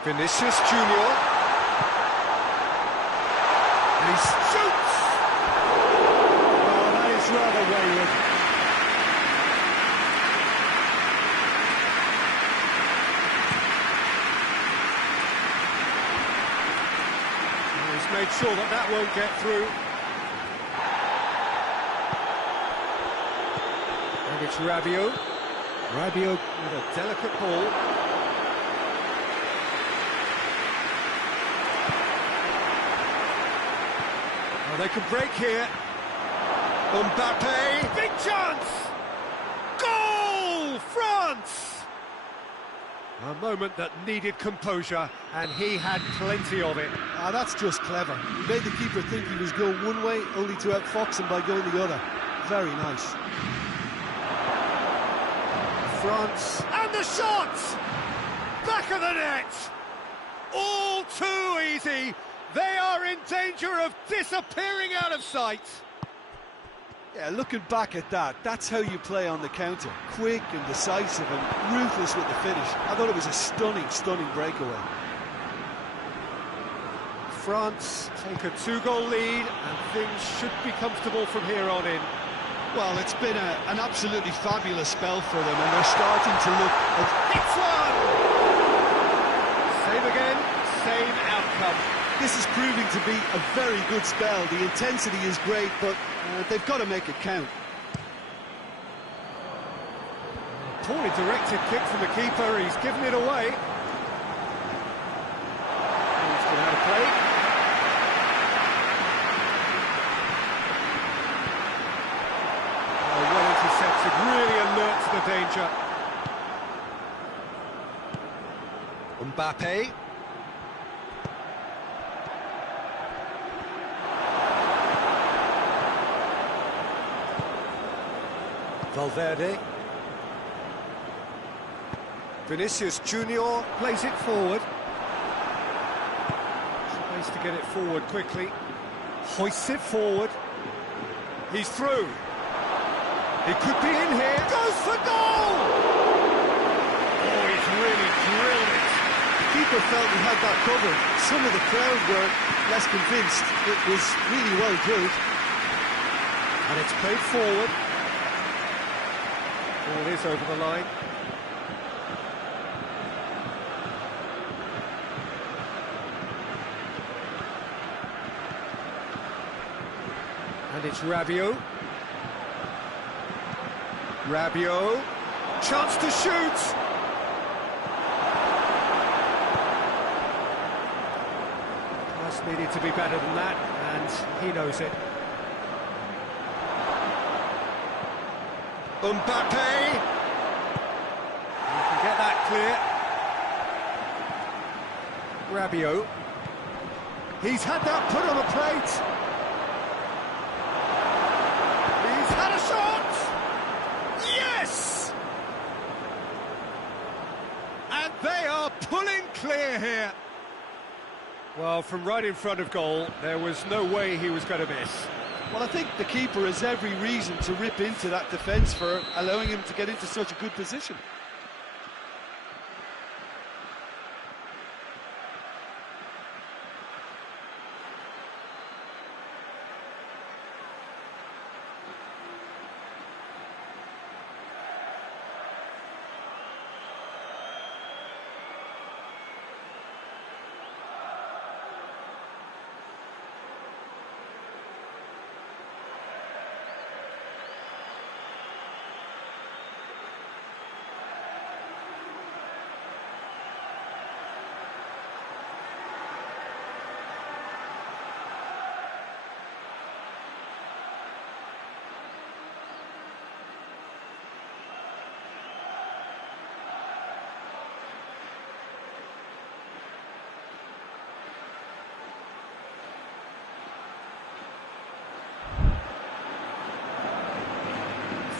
Vinicius Junior. And he shoots! Oh, that is rather wayward. sure that that won't get through. And it's Rabiot. Rabiot with a delicate ball. Well, they can break here. Mbappe, big chance! Goal! France! A moment that needed composure, and he had plenty of it. Ah, that's just clever. He made the keeper think he was going one way, only to outfox him by going the other. Very nice. France, and the shot! Back of the net! All too easy. They are in danger of disappearing out of sight. Yeah, looking back at that, that's how you play on the counter. Quick and decisive and ruthless with the finish. I thought it was a stunning, stunning breakaway. France take a 2-goal lead, and things should be comfortable from here on in. Well, it's been an absolutely fabulous spell for them, and they're starting to look... Hits one! Same again, same outcome. This is proving to be a very good spell. The intensity is great, but they've got to make it count. Poorly directed kick from the keeper, he's given it away. He's going out of play. Well intercepted, really alert to the danger. Mbappe. Valverde. Vinicius Junior plays it forward. Tries to get it forward quickly. Hoists it forward. He's through. He could be in here. Goes for goal! Oh, he's really drilled it. The keeper felt he had that covered. Some of the crowd were less convinced. It was really well drilled. And it's played forward. Ball is over the line. And it's Rabiot. Rabiot. Chance to shoot! Pass needed to be better than that, and he knows it. Mbappe! You can get that clear. Rabiot. He's had that put on a plate. He's had a shot! Yes! And they are pulling clear here. Well, from right in front of goal, there was no way he was going to miss. Well, I think the keeper has every reason to rip into that defence for allowing him to get into such a good position.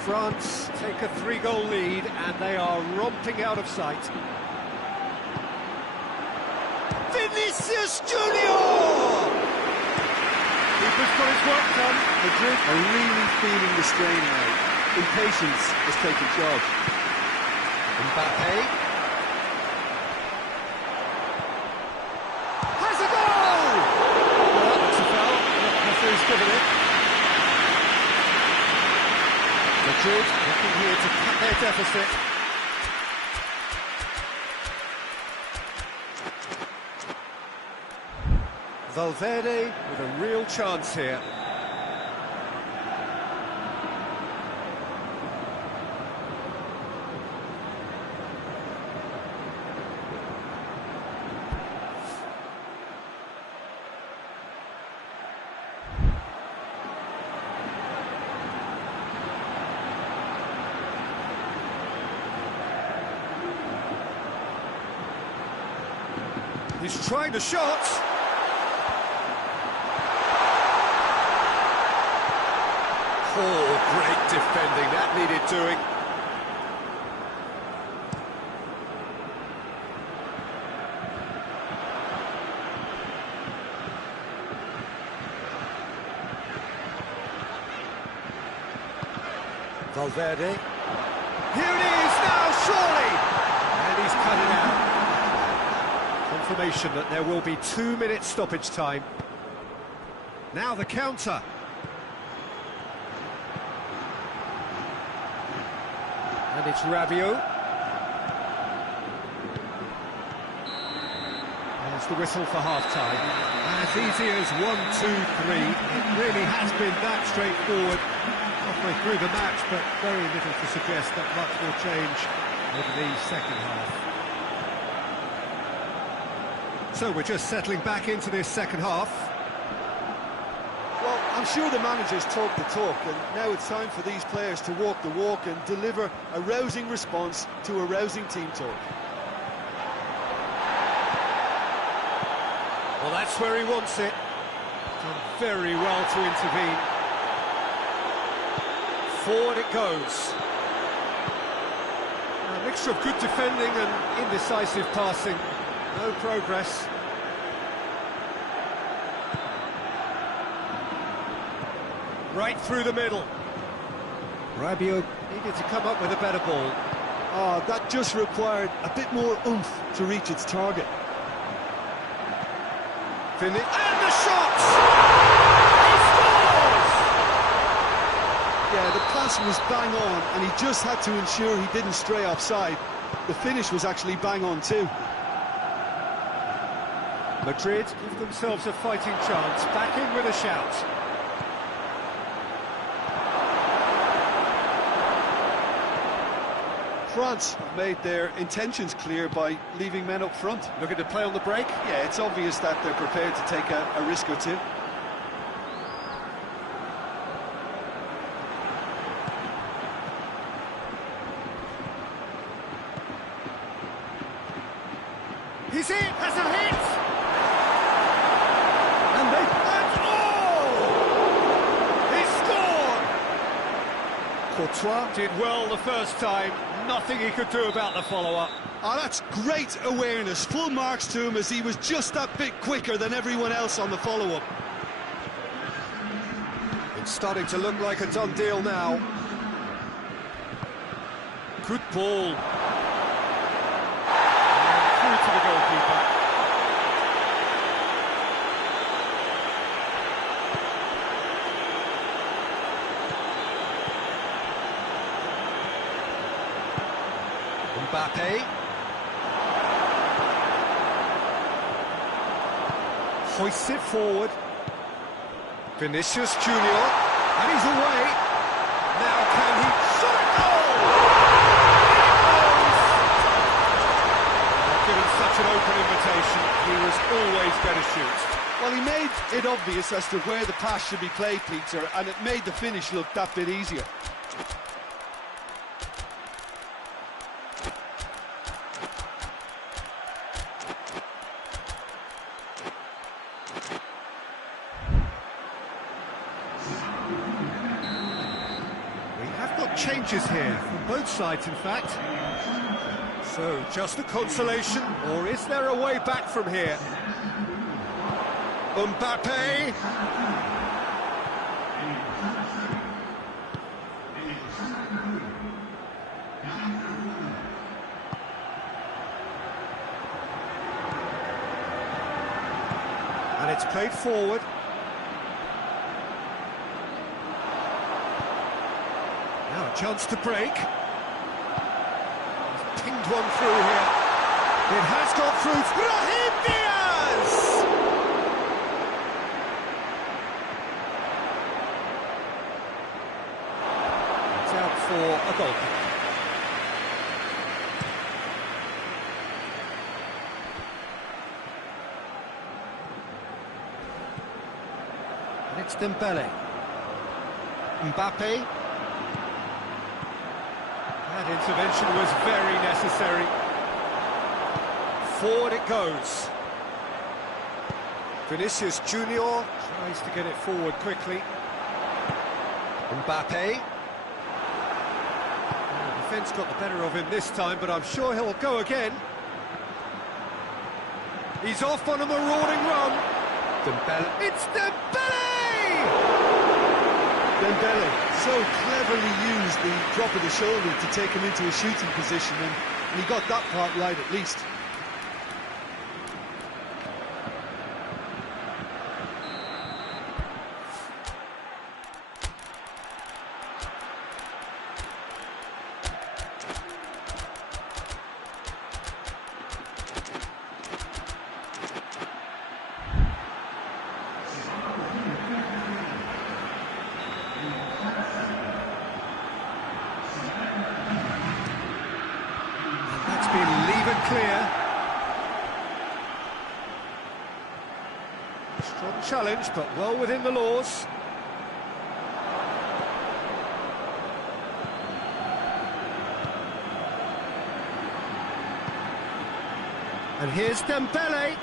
France take a 3-goal lead, and they are romping out of sight. Vinicius Junior! Keeper's got his work done. Madrid are really feeling the strain now. Impatience has taken charge. Mbappe. Has a goal! Well, that's a foul. Referee's given it. Madrid looking here to cut their deficit. Valverde with a real chance here. He's trying the shot. Oh, great defending, that needed doing. Valverde. Here it is now, surely! And he's cut it out. Confirmation that there will be 2 minutes stoppage time. Now the counter. And it's Rabiot. There's the whistle for half-time. As easy as 1, 2, 3. It really has been that straightforward halfway through the match, but very little to suggest that much will change over the second half. So we're just settling back into this second half. Well, I'm sure the managers talk the talk, and now it's time for these players to walk the walk and deliver a rousing response to a rousing team talk. Well, that's where he wants it. Done very well to intervene. Forward it goes. A mixture of good defending and indecisive passing. No progress. Right through the middle. Rabiot needed to come up with a better ball. Oh, that just required a bit more oomph to reach its target. And the shot! He scores! Yeah, the pass was bang on, and he just had to ensure he didn't stray offside. The finish was actually bang on too. Madrid give themselves a fighting chance, back in with a shout. France made their intentions clear by leaving men up front. Looking to play on the break? Yeah, it's obvious that they're prepared to take a risk or two. He's in, has a hit! And he scored! Courtois did well the first time, nothing he could do about the follow-up. Oh, that's great awareness. Full marks to him, as he was just that bit quicker than everyone else on the follow-up. It's starting to look like a done deal now. Good ball. And through to the goalkeeper. Mbappe. Hoists it forward. Vinicius Junior. And he's away. Now can he shot it? Goal! Given such an open invitation, he was always going to shoot. Well, he made it obvious as to where the pass should be played, Peter, and it made the finish look that bit easier. Changes here from both sides, in fact. So, just a consolation, or is there a way back from here? Mbappe. And it's played forward. Now a chance to break. He's pinged one through here. It has got through. Raheem Diaz! for a goal kick. And it's Dembele. Mbappe. That intervention was very necessary. Forward it goes. Vinicius Junior tries to get it forward quickly. Mbappe. The defence got the better of him this time, but I'm sure he'll go again. He's off on a marauding run. Dembele. It's Dembele! Dembele so cleverly used the drop of the shoulder to take him into a shooting position, and he got that part right at least. Clear. Strong challenge, but well within the laws. And here's Dembele.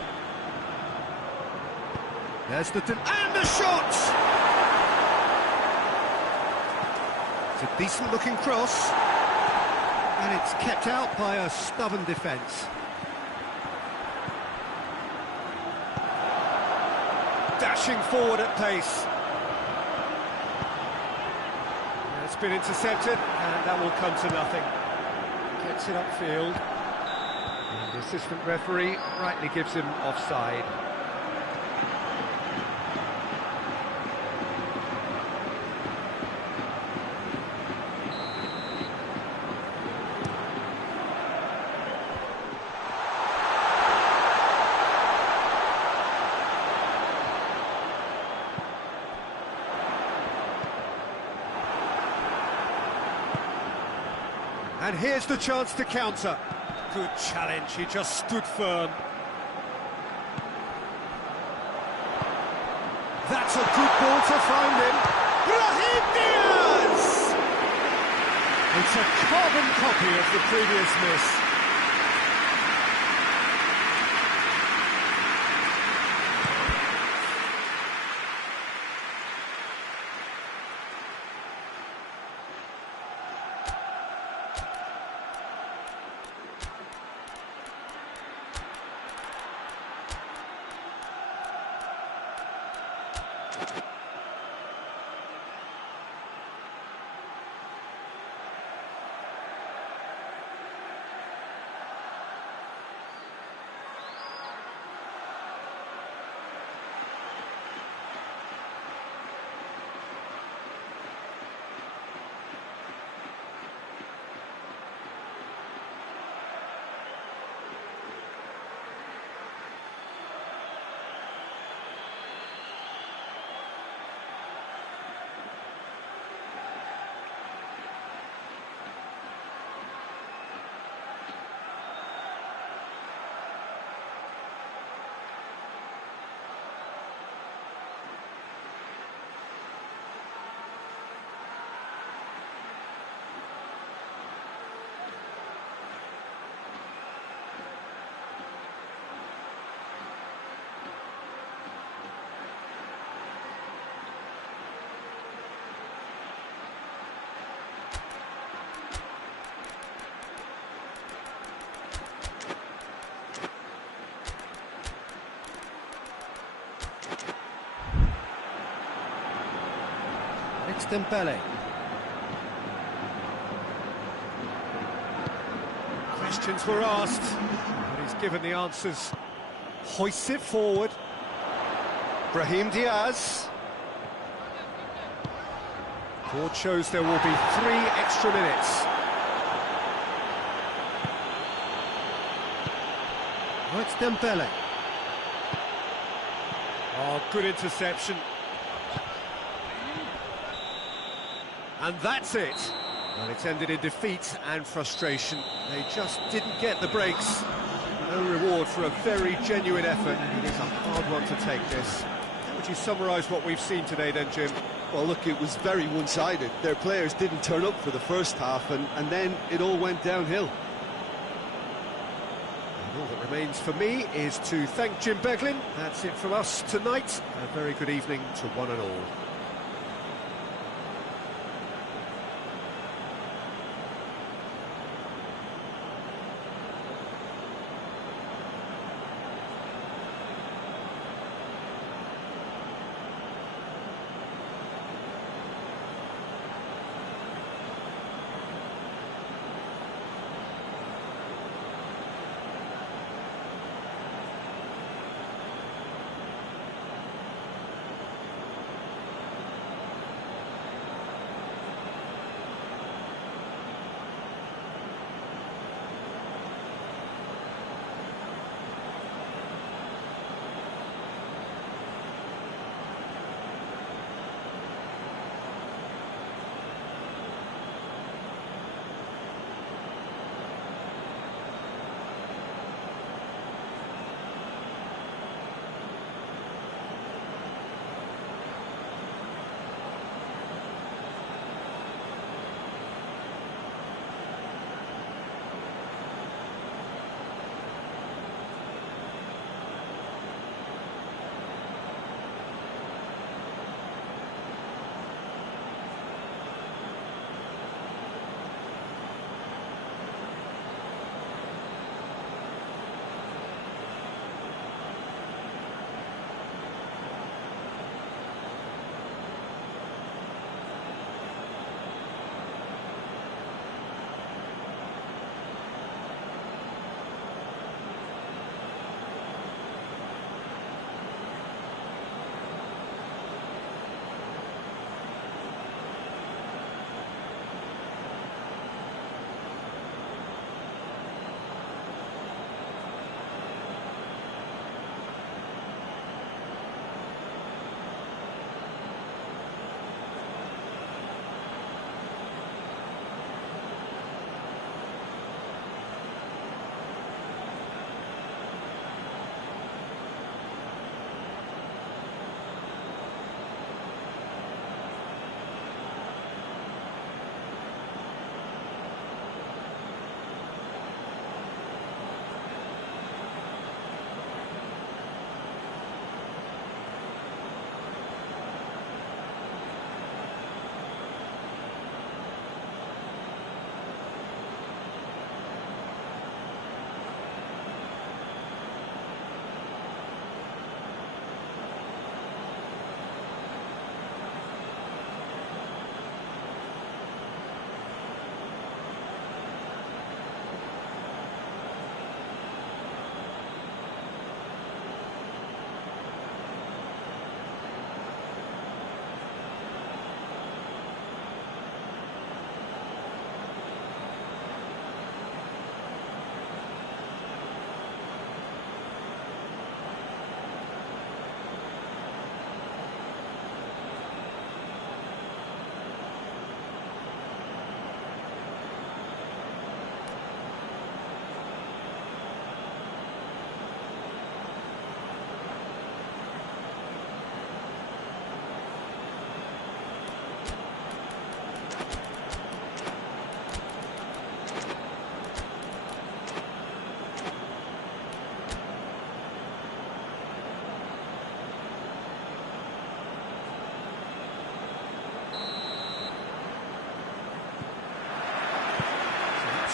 There's the and the shot! It's a decent-looking cross. And it's kept out by a stubborn defence. Dashing forward at pace. It's been intercepted, and that will come to nothing. Gets it upfield. And the assistant referee rightly gives him offside. And here's the chance to counter. Good challenge, he just stood firm. That's a good ball to find him. Brahim Diaz! It's a carbon copy of the previous miss. It's Dembele. Questions were asked, but he's given the answers. Hoists it forward. Brahim Diaz. Court shows there will be 3 extra minutes. Oh, it's Dembele. Oh, good interception. And that's it. Well, it's ended in defeat and frustration. They just didn't get the breaks. No reward for a very genuine effort. It is a hard one to take, this. How would you summarise what we've seen today then, Jim? Well, look, it was very one-sided. Their players didn't turn up for the first half, and then it all went downhill. And all that remains for me is to thank Jim Beglin. That's it from us tonight. A very good evening to one and all.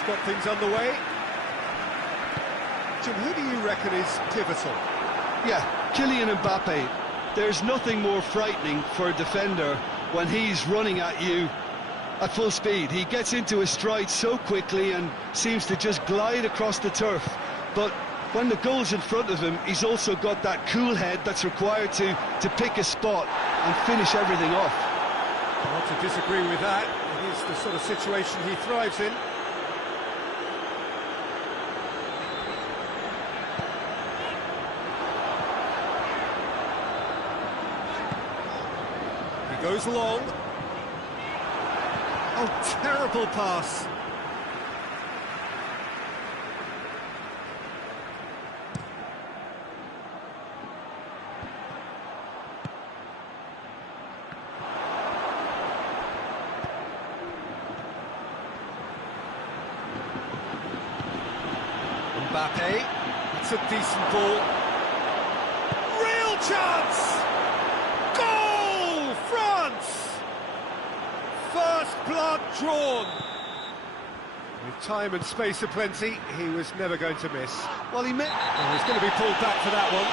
Got things underway. Jim, who do you reckon is pivotal? Yeah, Kylian Mbappe. There's nothing more frightening for a defender when he's running at you at full speed. He gets into his stride so quickly and seems to just glide across the turf. But when the goal's in front of him, he's also got that cool head that's required to pick a spot and finish everything off. Hard to disagree with that. It is the sort of situation he thrives in. He goes long. Oh, terrible pass. Mbappe, it's a decent ball. Real chance! Goal! France! First blood drawn. With time and space aplenty, he was never going to miss. Well, he's going to be pulled back for that one.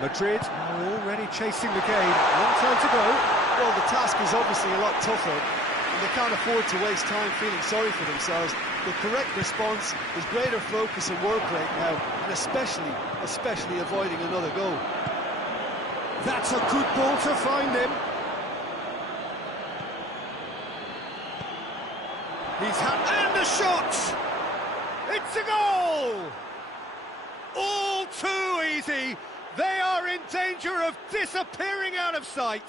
Madrid are already chasing the game. Long time to go. Well, the task is obviously a lot tougher, and they can't afford to waste time feeling sorry for themselves. The correct response is greater focus and work rate now, and especially avoiding another goal. That's a good ball to find him. And the shot! It's a goal! All too easy. They are in danger of disappearing out of sight.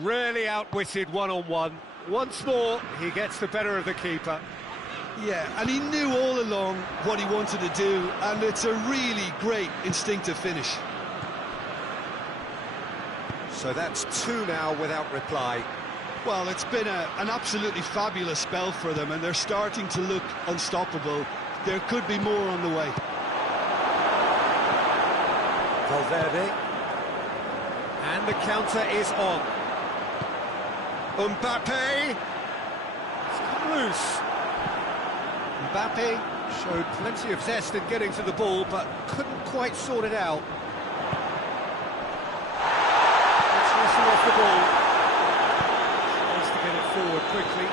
Rarely outwitted one-on-one. Once more, he gets the better of the keeper. Yeah, and he knew all along what he wanted to do, and it's a really great instinctive finish. So that's two now without reply. Well, it's been an absolutely fabulous spell for them, and they're starting to look unstoppable. There could be more on the way. Valverde, and the counter is on. Mbappe, it's come loose. Mbappe showed plenty of zest in getting to the ball, but couldn't quite sort it out. Let's whistle off the ball. Tries to get it forward quickly.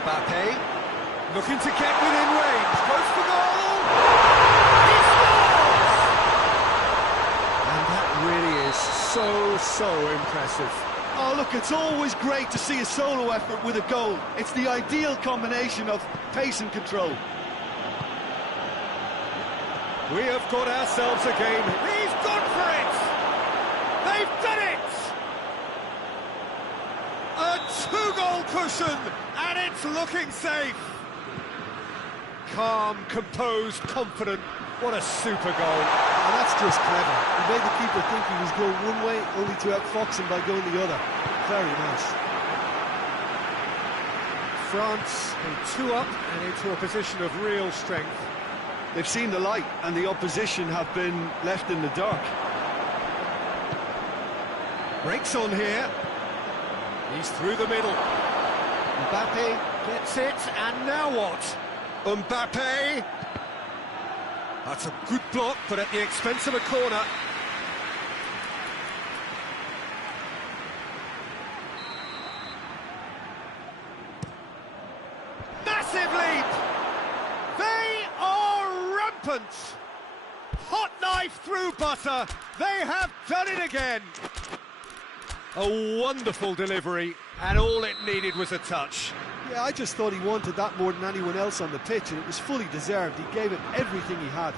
Mbappe. Looking to get within range, goes for goal! He scores! And that really is so impressive. Oh, look, it's always great to see a solo effort with a goal. It's the ideal combination of pace and control. We have got ourselves a game. He's gone for it! They've done it! A two-goal cushion, and it's looking safe. Calm, composed, confident. What a super goal. And that's just clever. He made the keeper think he was going one way, only to outfox him by going the other. Very nice. France in 2 up and into a position of real strength. They've seen the light, and the opposition have been left in the dark. Breaks on here. He's through the middle. Mbappe gets it, and now what? Mbappe! That's a good block, but at the expense of a corner. Massive leap! They are rampant! Hot knife through butter. They have done it again. A wonderful delivery, and all it needed was a touch. Yeah, I just thought he wanted that more than anyone else on the pitch, and it was fully deserved. He gave it everything he had.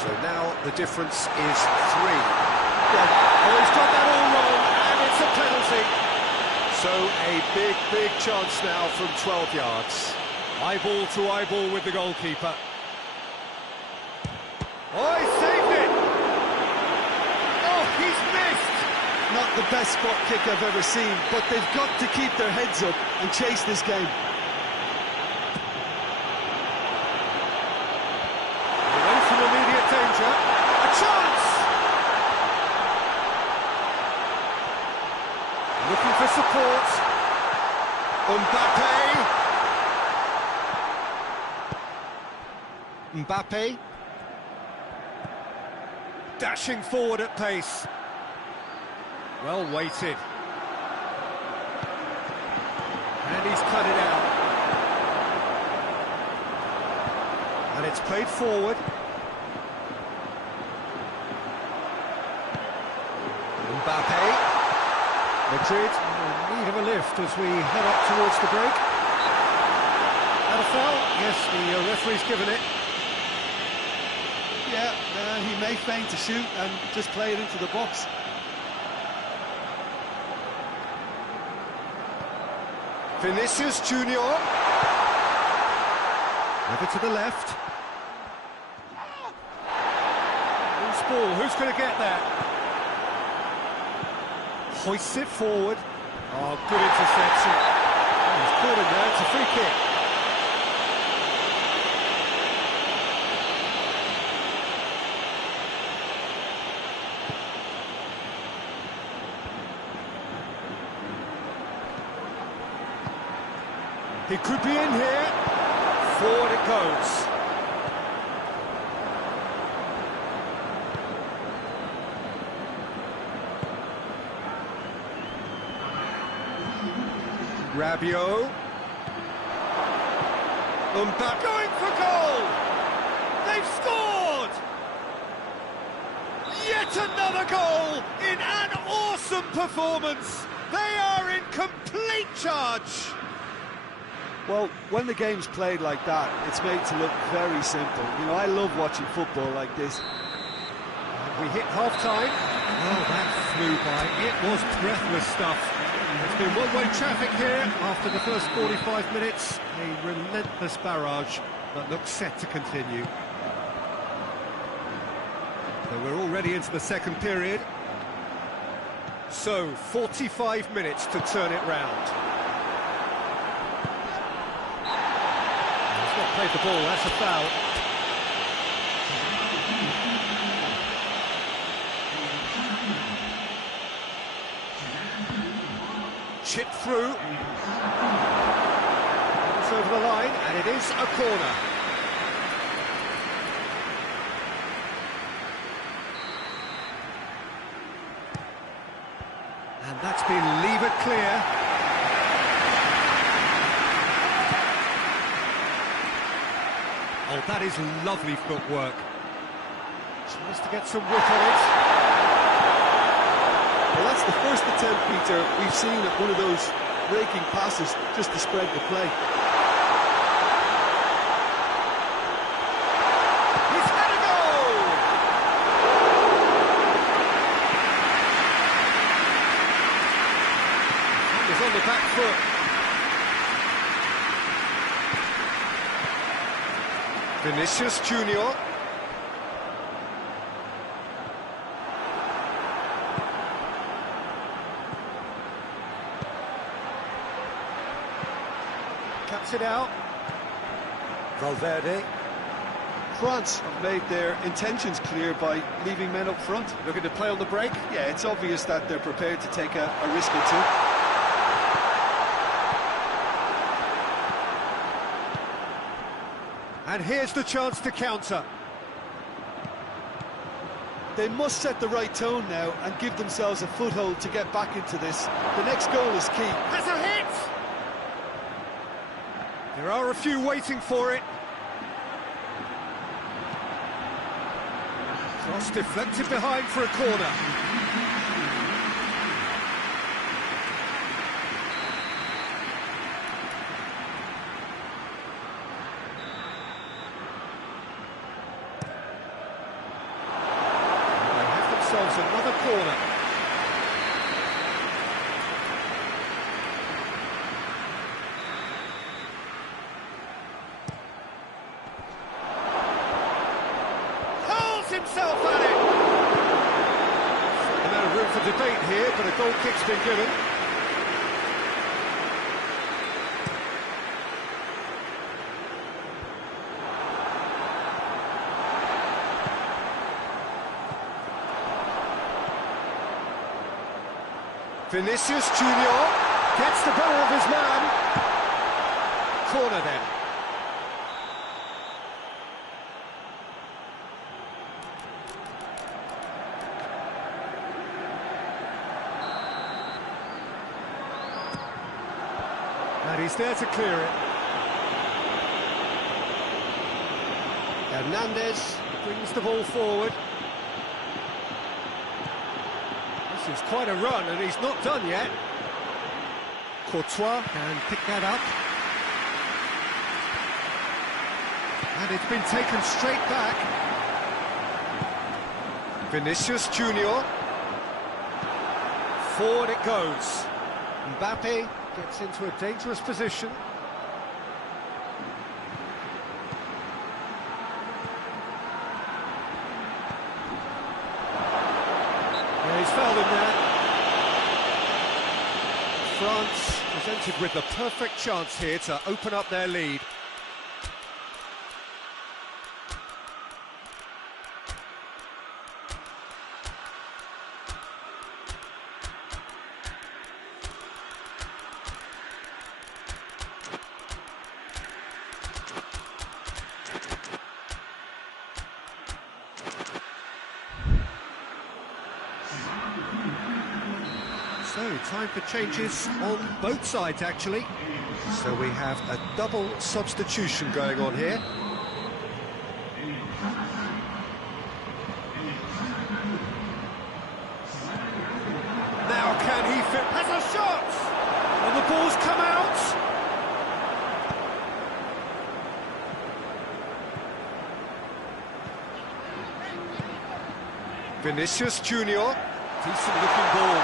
So now the difference is 3. Yeah. Oh, he's got that all wrong, and it's a penalty. So a big chance now from 12 yards. Eyeball to eyeball with the goalkeeper. Oh, he saved it! Oh, he's missed! Not the best spot kick I've ever seen, but they've got to keep their heads up and chase this game. Away from immediate danger. A chance! Looking for support. Mbappe. Dashing forward at pace. Well weighted. And he's cut it out. And it's played forward. Mbappe. Madrid in need of a lift as we head up towards the break. That a foul? Yes, the referee's given it. Yeah, he may feign to shoot and just play it into the box. Vinicius Junior. Over to the left. Loose ball, who's going to get that? Hoists it forward. Oh, good interception. Oh, he's caught him there, it's a free kick. He could be in here. Forward it goes. Rabiot. Mbappe going for goal. They've scored. Yet another goal in an awesome performance. They are in complete charge. Well, when the game's played like that, it's made to look very simple. You know, I love watching football like this. We hit half-time. Oh, that flew by. It was breathless stuff. It's been one-way traffic here after the first 45 minutes. A relentless barrage that looks set to continue. So we're already into the second period. So, 45 minutes to turn it round. He's not played the ball, that's a foul. Chip through. It's over the line, and it is a corner. And that's been levered clear. Oh, that is lovely footwork. Tries to get some width on it. Well, that's the first attempt, Peter, we've seen at one of those breaking passes just to spread the play. He's had a goal! He's on the back foot. Vinicius Junior. Cuts it out. Valverde. France have made their intentions clear by leaving men up front. Looking to play on the break. Yeah, it's obvious that they're prepared to take a risk or two. And here's the chance to counter. They must set the right tone now and give themselves a foothold to get back into this. The next goal is key. Has a hit! There are a few waiting for it. Cross deflected behind for a corner. They have themselves another corner. Himself at it. No room for debate here, but a goal kick's been given. Vinicius Junior gets the better of his man. Corner then. And he's there to clear it. Hernandez brings the ball forward. This is quite a run, and he's not done yet. Courtois can pick that up. And it's been taken straight back. Vinicius Junior. Forward it goes. Mbappe gets into a dangerous position. Yeah, he's fouled him there. France presented with the perfect chance here to open up their lead. So, time for changes on both sides, actually. So we have a double substitution going on here. Now can he fit? Has a shot! And the ball's come out! Vinicius Junior. Decent looking ball.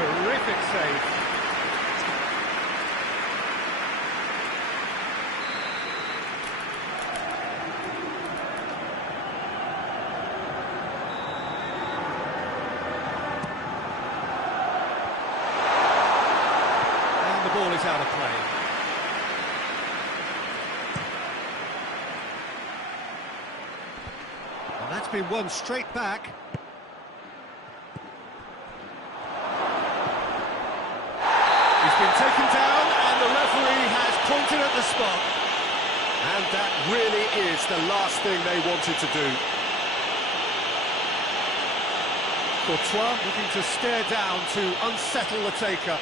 Terrific save. And the ball is out of play. And that's been won straight back. Been taken down, and the referee has pointed at the spot. And that really is the last thing they wanted to do. Courtois looking to stare down to unsettle the taker.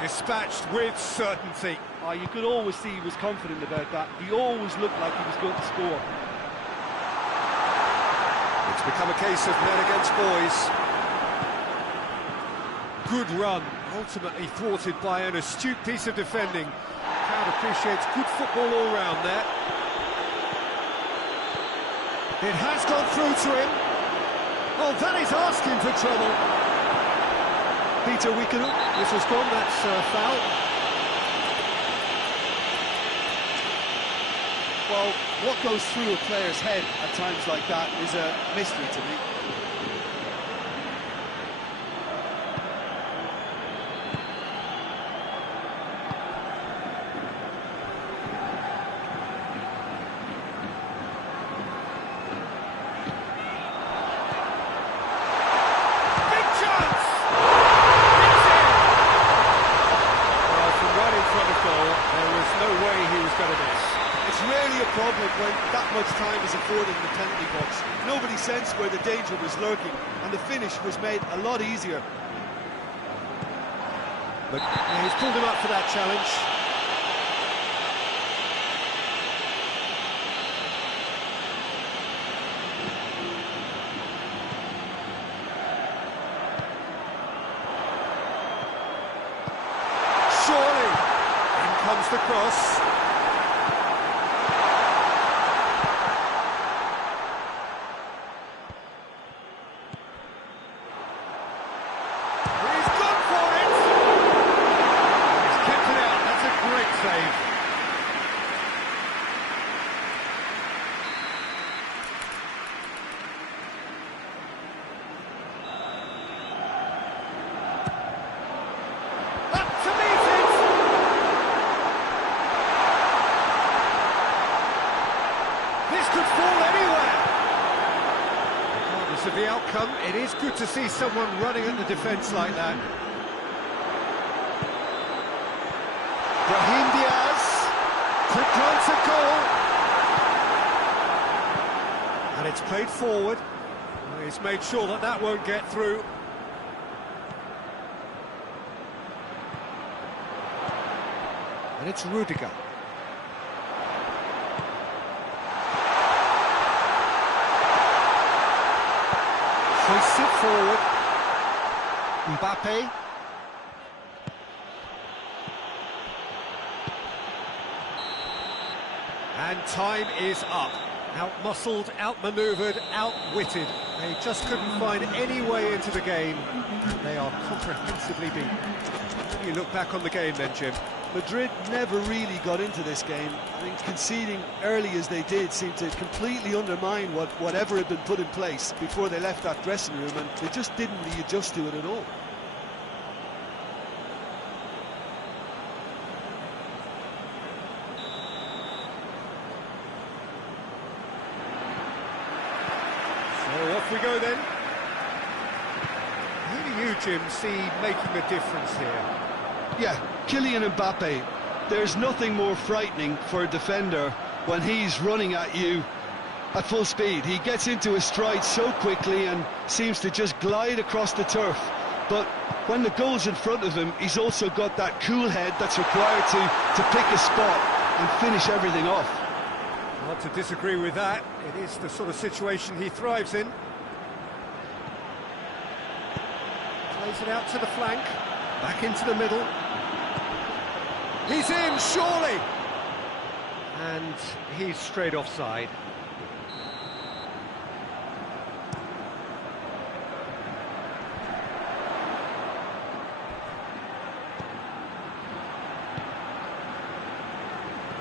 Dispatched with certainty. Oh, you could always see he was confident about that. He always looked like he was going to score. It's become a case of men against boys. Good run, ultimately thwarted by an astute piece of defending. The crowd appreciates good football all round there. It has gone through to him. Oh, that is asking for trouble. Peter, we can... Whistle's gone, that's foul. Well, what goes through a player's head at times like that is a mystery to me. Problem when that much time is afforded in the penalty box. Nobody sensed where the danger was lurking, and the finish was made a lot easier. But yeah, he's pulled him up for that challenge. Surely, in comes the cross. Of the outcome, it is good to see someone running at the defence like that. It's played forward. He's made sure that that won't get through. And it's Rudiger. Hoists it forward. Mbappe. And time is up. Out-muscled, out-manoeuvred, out-witted. They just couldn't find any way into the game, and they are comprehensively beaten. You look back on the game then, Jim. Madrid never really got into this game. I think conceding early as they did seemed to completely undermine whatever had been put in place before they left that dressing room, and they just didn't really adjust to it at all. So off we go then. Who do you, Jim, see making a difference here? Yeah, Kylian Mbappe. There's nothing more frightening for a defender when he's running at you at full speed. He gets into his stride so quickly and seems to just glide across the turf. But when the goal's in front of him, he's also got that cool head that's required to pick a spot and finish everything off. Hard to disagree with that. It is the sort of situation he thrives in. Plays it out to the flank, back into the middle. He's in, surely! And he's straight offside.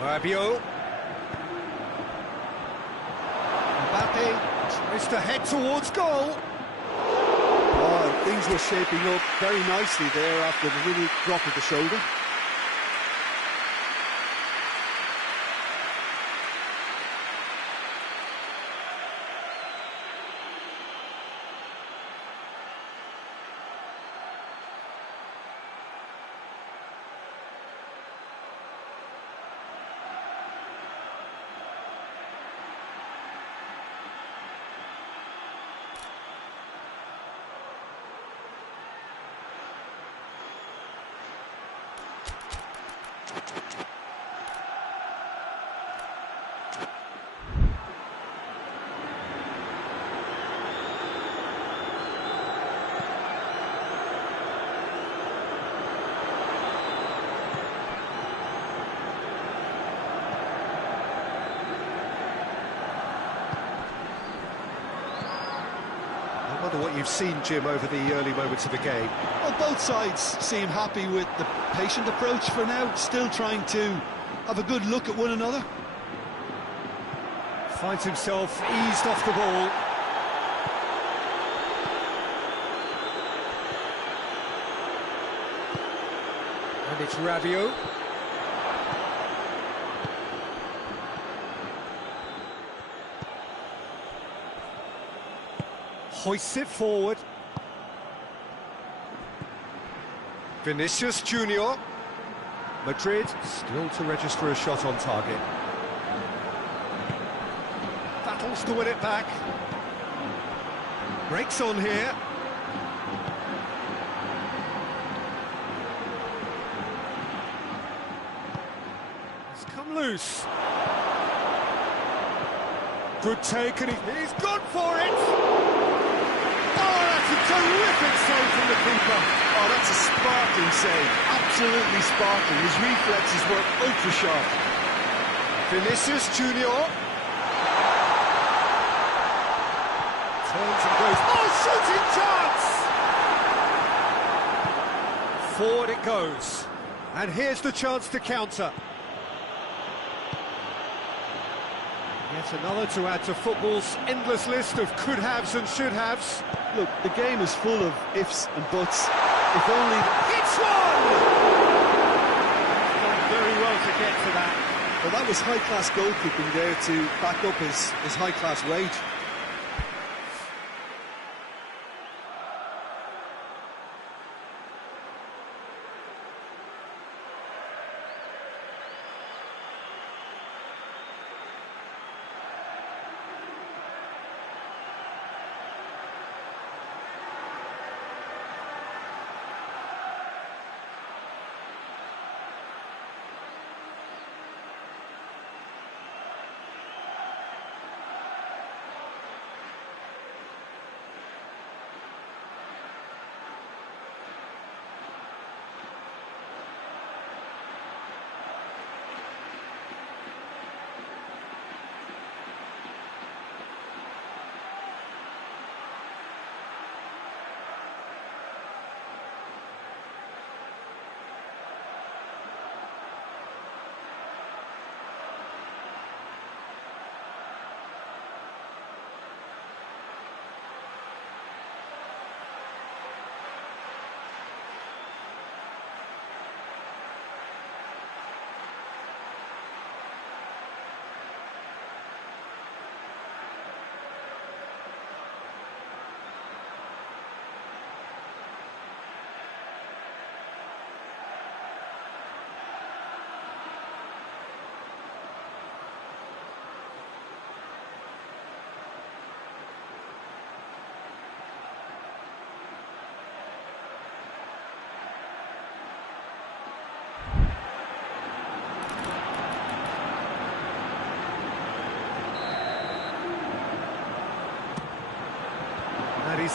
Rabiot. Mbappe tries to head towards goal. Oh, things were shaping up very nicely there after the little drop of the shoulder. I wonder what you've seen, Jim, over the early moments of the game. Well, both sides seem happy with the patient approach for now, still trying to have a good look at one another. Finds himself eased off the ball. And it's Rabiot. Hoists it forward. Vinicius Junior. Madrid still to register a shot on target. Battles to win it back. Breaks on here. It's come loose. Good take, and he's gone for it! Terrific save from the keeper. Oh, that's a sparkling save. Absolutely sparkling. His reflexes were ultra sharp. Vinicius Junior. Turns and goes. Oh, shooting chance! Forward it goes. And here's the chance to counter. Yet another to add to football's endless list of could-haves and should-haves. Look, the game is full of ifs and buts. If only... It's one! Done very well to get to that. Well, that was high-class goalkeeping there to back up his high-class wage.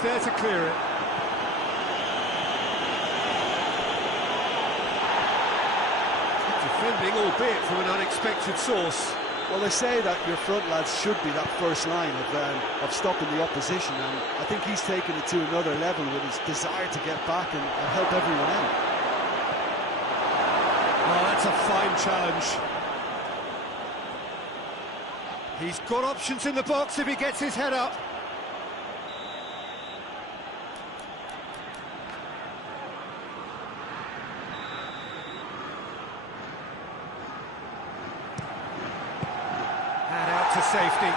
there to clear it. Defending, albeit from an unexpected source. Well, they say that your front lads should be that first line of stopping the opposition, and I think he's taken it to another level with his desire to get back and help everyone out. Oh, that's a fine challenge. He's got options in the box if he gets his head up. And out to safety.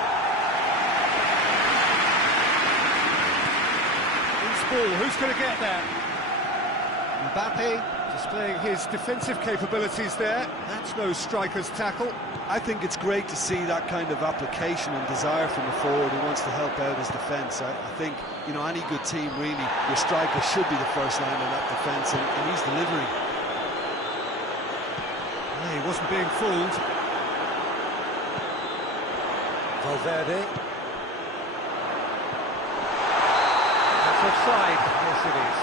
Loose ball, who's going to get there? Mbappe displaying his defensive capabilities there. That's no striker's tackle. I think it's great to see that kind of application and desire from the forward who wants to help out his defence. I think, you know, any good team really, your striker should be the first line of that defence, and he's delivering. Yeah, he wasn't being fooled. Valverde. That's offside. Yes, it is.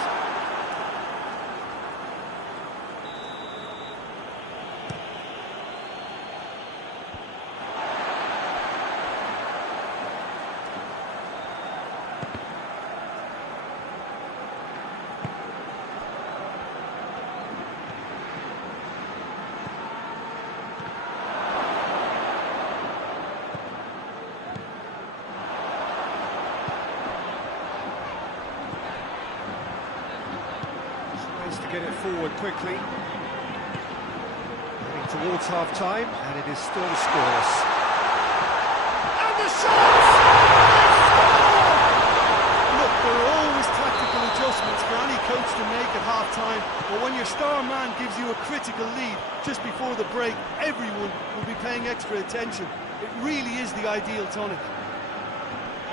To get it forward quickly. Heading towards half-time, and it is still scoreless. And the shot! Look, there are always tactical adjustments for any coach to make at half-time, but when your star man gives you a critical lead just before the break, everyone will be paying extra attention. It really is the ideal tonic.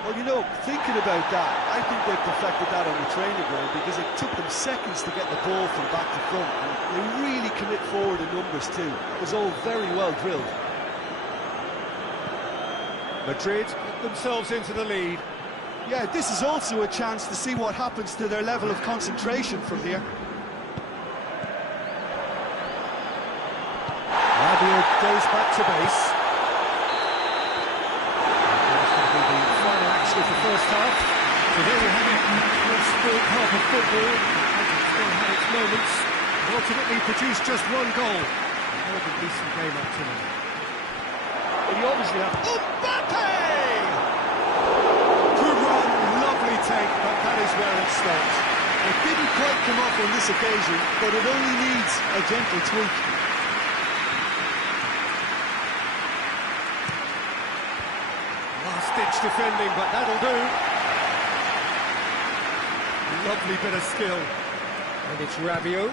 Well, you know, thinking about that, I think they've perfected that on the training ground, because it took them seconds to get the ball from back to front, and they really commit forward in numbers too. It was all very well drilled. Madrid get themselves into the lead. Yeah, this is also a chance to see what happens to their level of concentration from here. Rabiot goes back to base. The first half, so there you have it. First sport half of football, and it still had its moments, and ultimately produced just one goal. A decent game up to now. But you obviously have Mbappe! Good run, lovely take, but that is where it stopped. It didn't quite come off on this occasion, but it only needs a gentle tweak. Last-ditch defending, but that'll do. Lovely bit of skill. And it's Rabiot.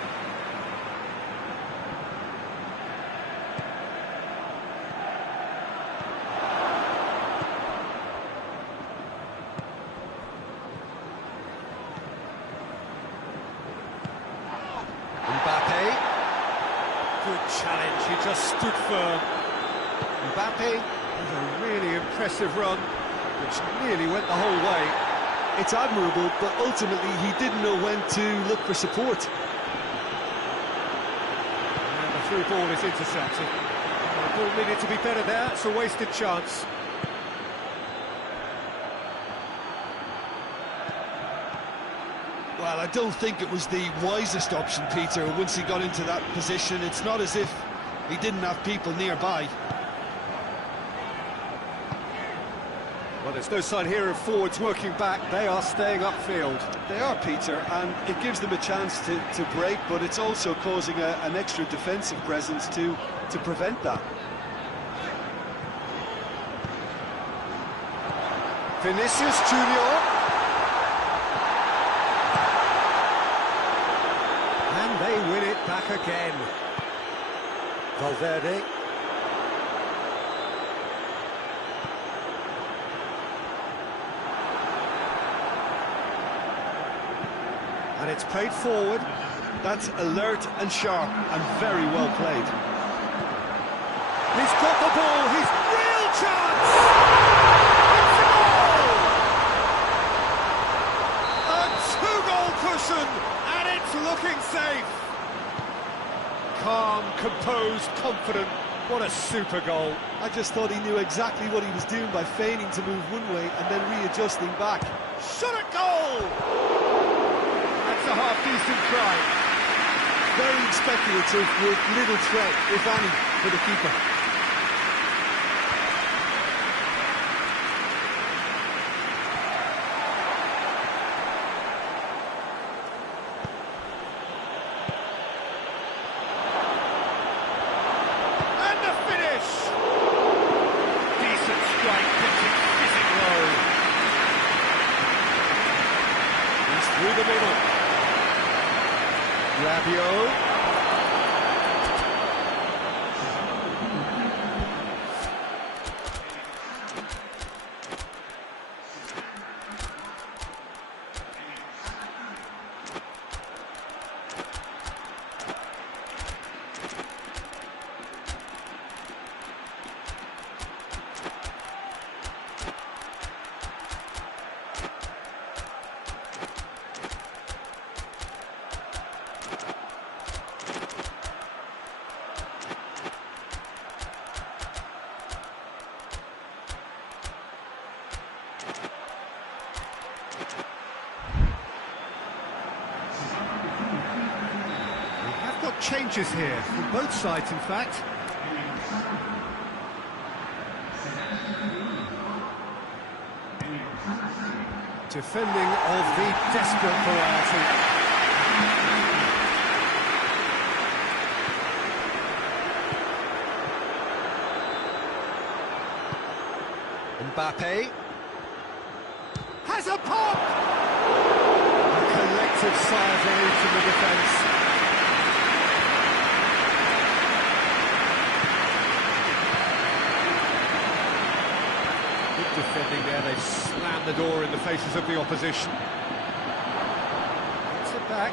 Mbappe. Good challenge, he just stood firm. Mbappe. A really impressive run, which nearly went the whole way. It's admirable, but ultimately he didn't know when to look for support. And the through ball is intercepted. The ball needed to be better there, it's a wasted chance. Well, I don't think it was the wisest option, Peter, once he got into that position. It's not as if he didn't have people nearby. Well, there's no sign here of forwards working back. They are staying upfield. They are, Peter, and it gives them a chance to break, but it's also causing an extra defensive presence to prevent that. Vinicius Junior. And they win it back again. Valverde. And it's played forward. That's alert and sharp and very well played. He's got the ball, he's real chance! It's a goal! Wilson, and it's looking safe. Calm, composed, confident. What a super goal. I just thought he knew exactly what he was doing by feigning to move one way and then readjusting back. Shot at goal! That's a half-decent try. Very speculative with little threat, if any, for the keeper. And the finish! Decent strike, pitching, fizzing low. He's through the middle. Rabiot. Changes here, from both sides in fact. Defending of the desperate variety. Mbappe has a pop! A collective sigh of relief from the defence. Defending there, they've slammed the door in the faces of the opposition. Gets it back.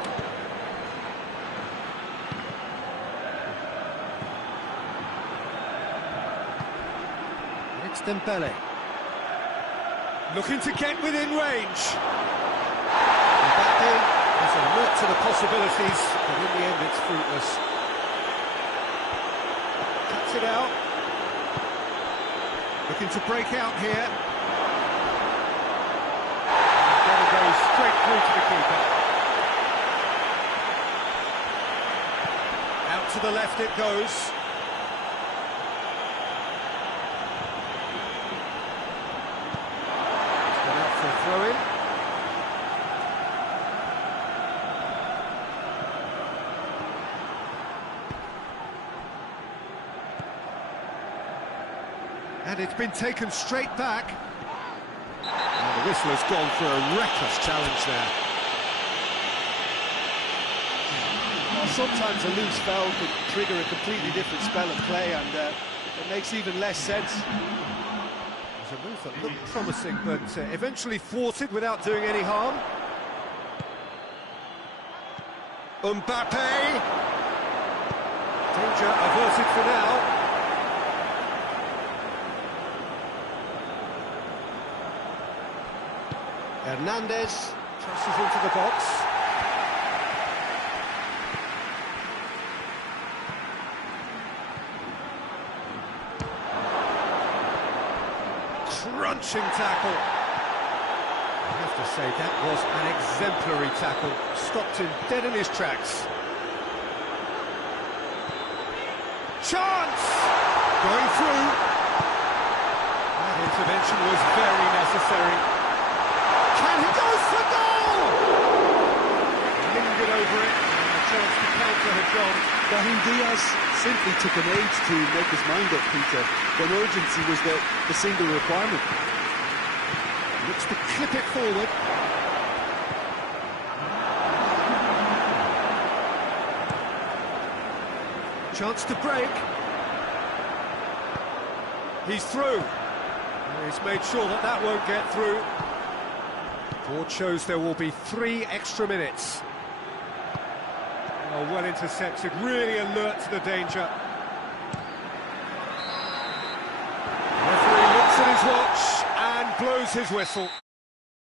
It's Dembele. Looking to get within range. Mbappe has a lot to the possibilities, but in the end it's fruitless. Cuts it out. Looking to break out here. Got to go straight through to the keeper. Out to the left it goes. It's gone out for a throw-in. And it's been taken straight back. And the whistle has gone for a reckless challenge there. Well, sometimes a loose foul could trigger a completely different spell of play, and it makes even less sense. It was a move that looked promising, but eventually thwarted without doing any harm. Mbappe! Danger averted for now. Hernandez tosses into the box. Crunching tackle. I have to say, that was an exemplary tackle. Stopped him dead in his tracks. Chance! Going through. That intervention was very necessary. And he goes for goal! Lingered over it, and the chance to counter had gone. Brahim Diaz simply took an age to make his mind up, Peter, when urgency was the single requirement. Looks to clip it forward. Chance to break. He's through. He's made sure that that won't get through. Board shows there will be 3 extra minutes. Oh, well intercepted, really alert to the danger. Referee looks at his watch and blows his whistle.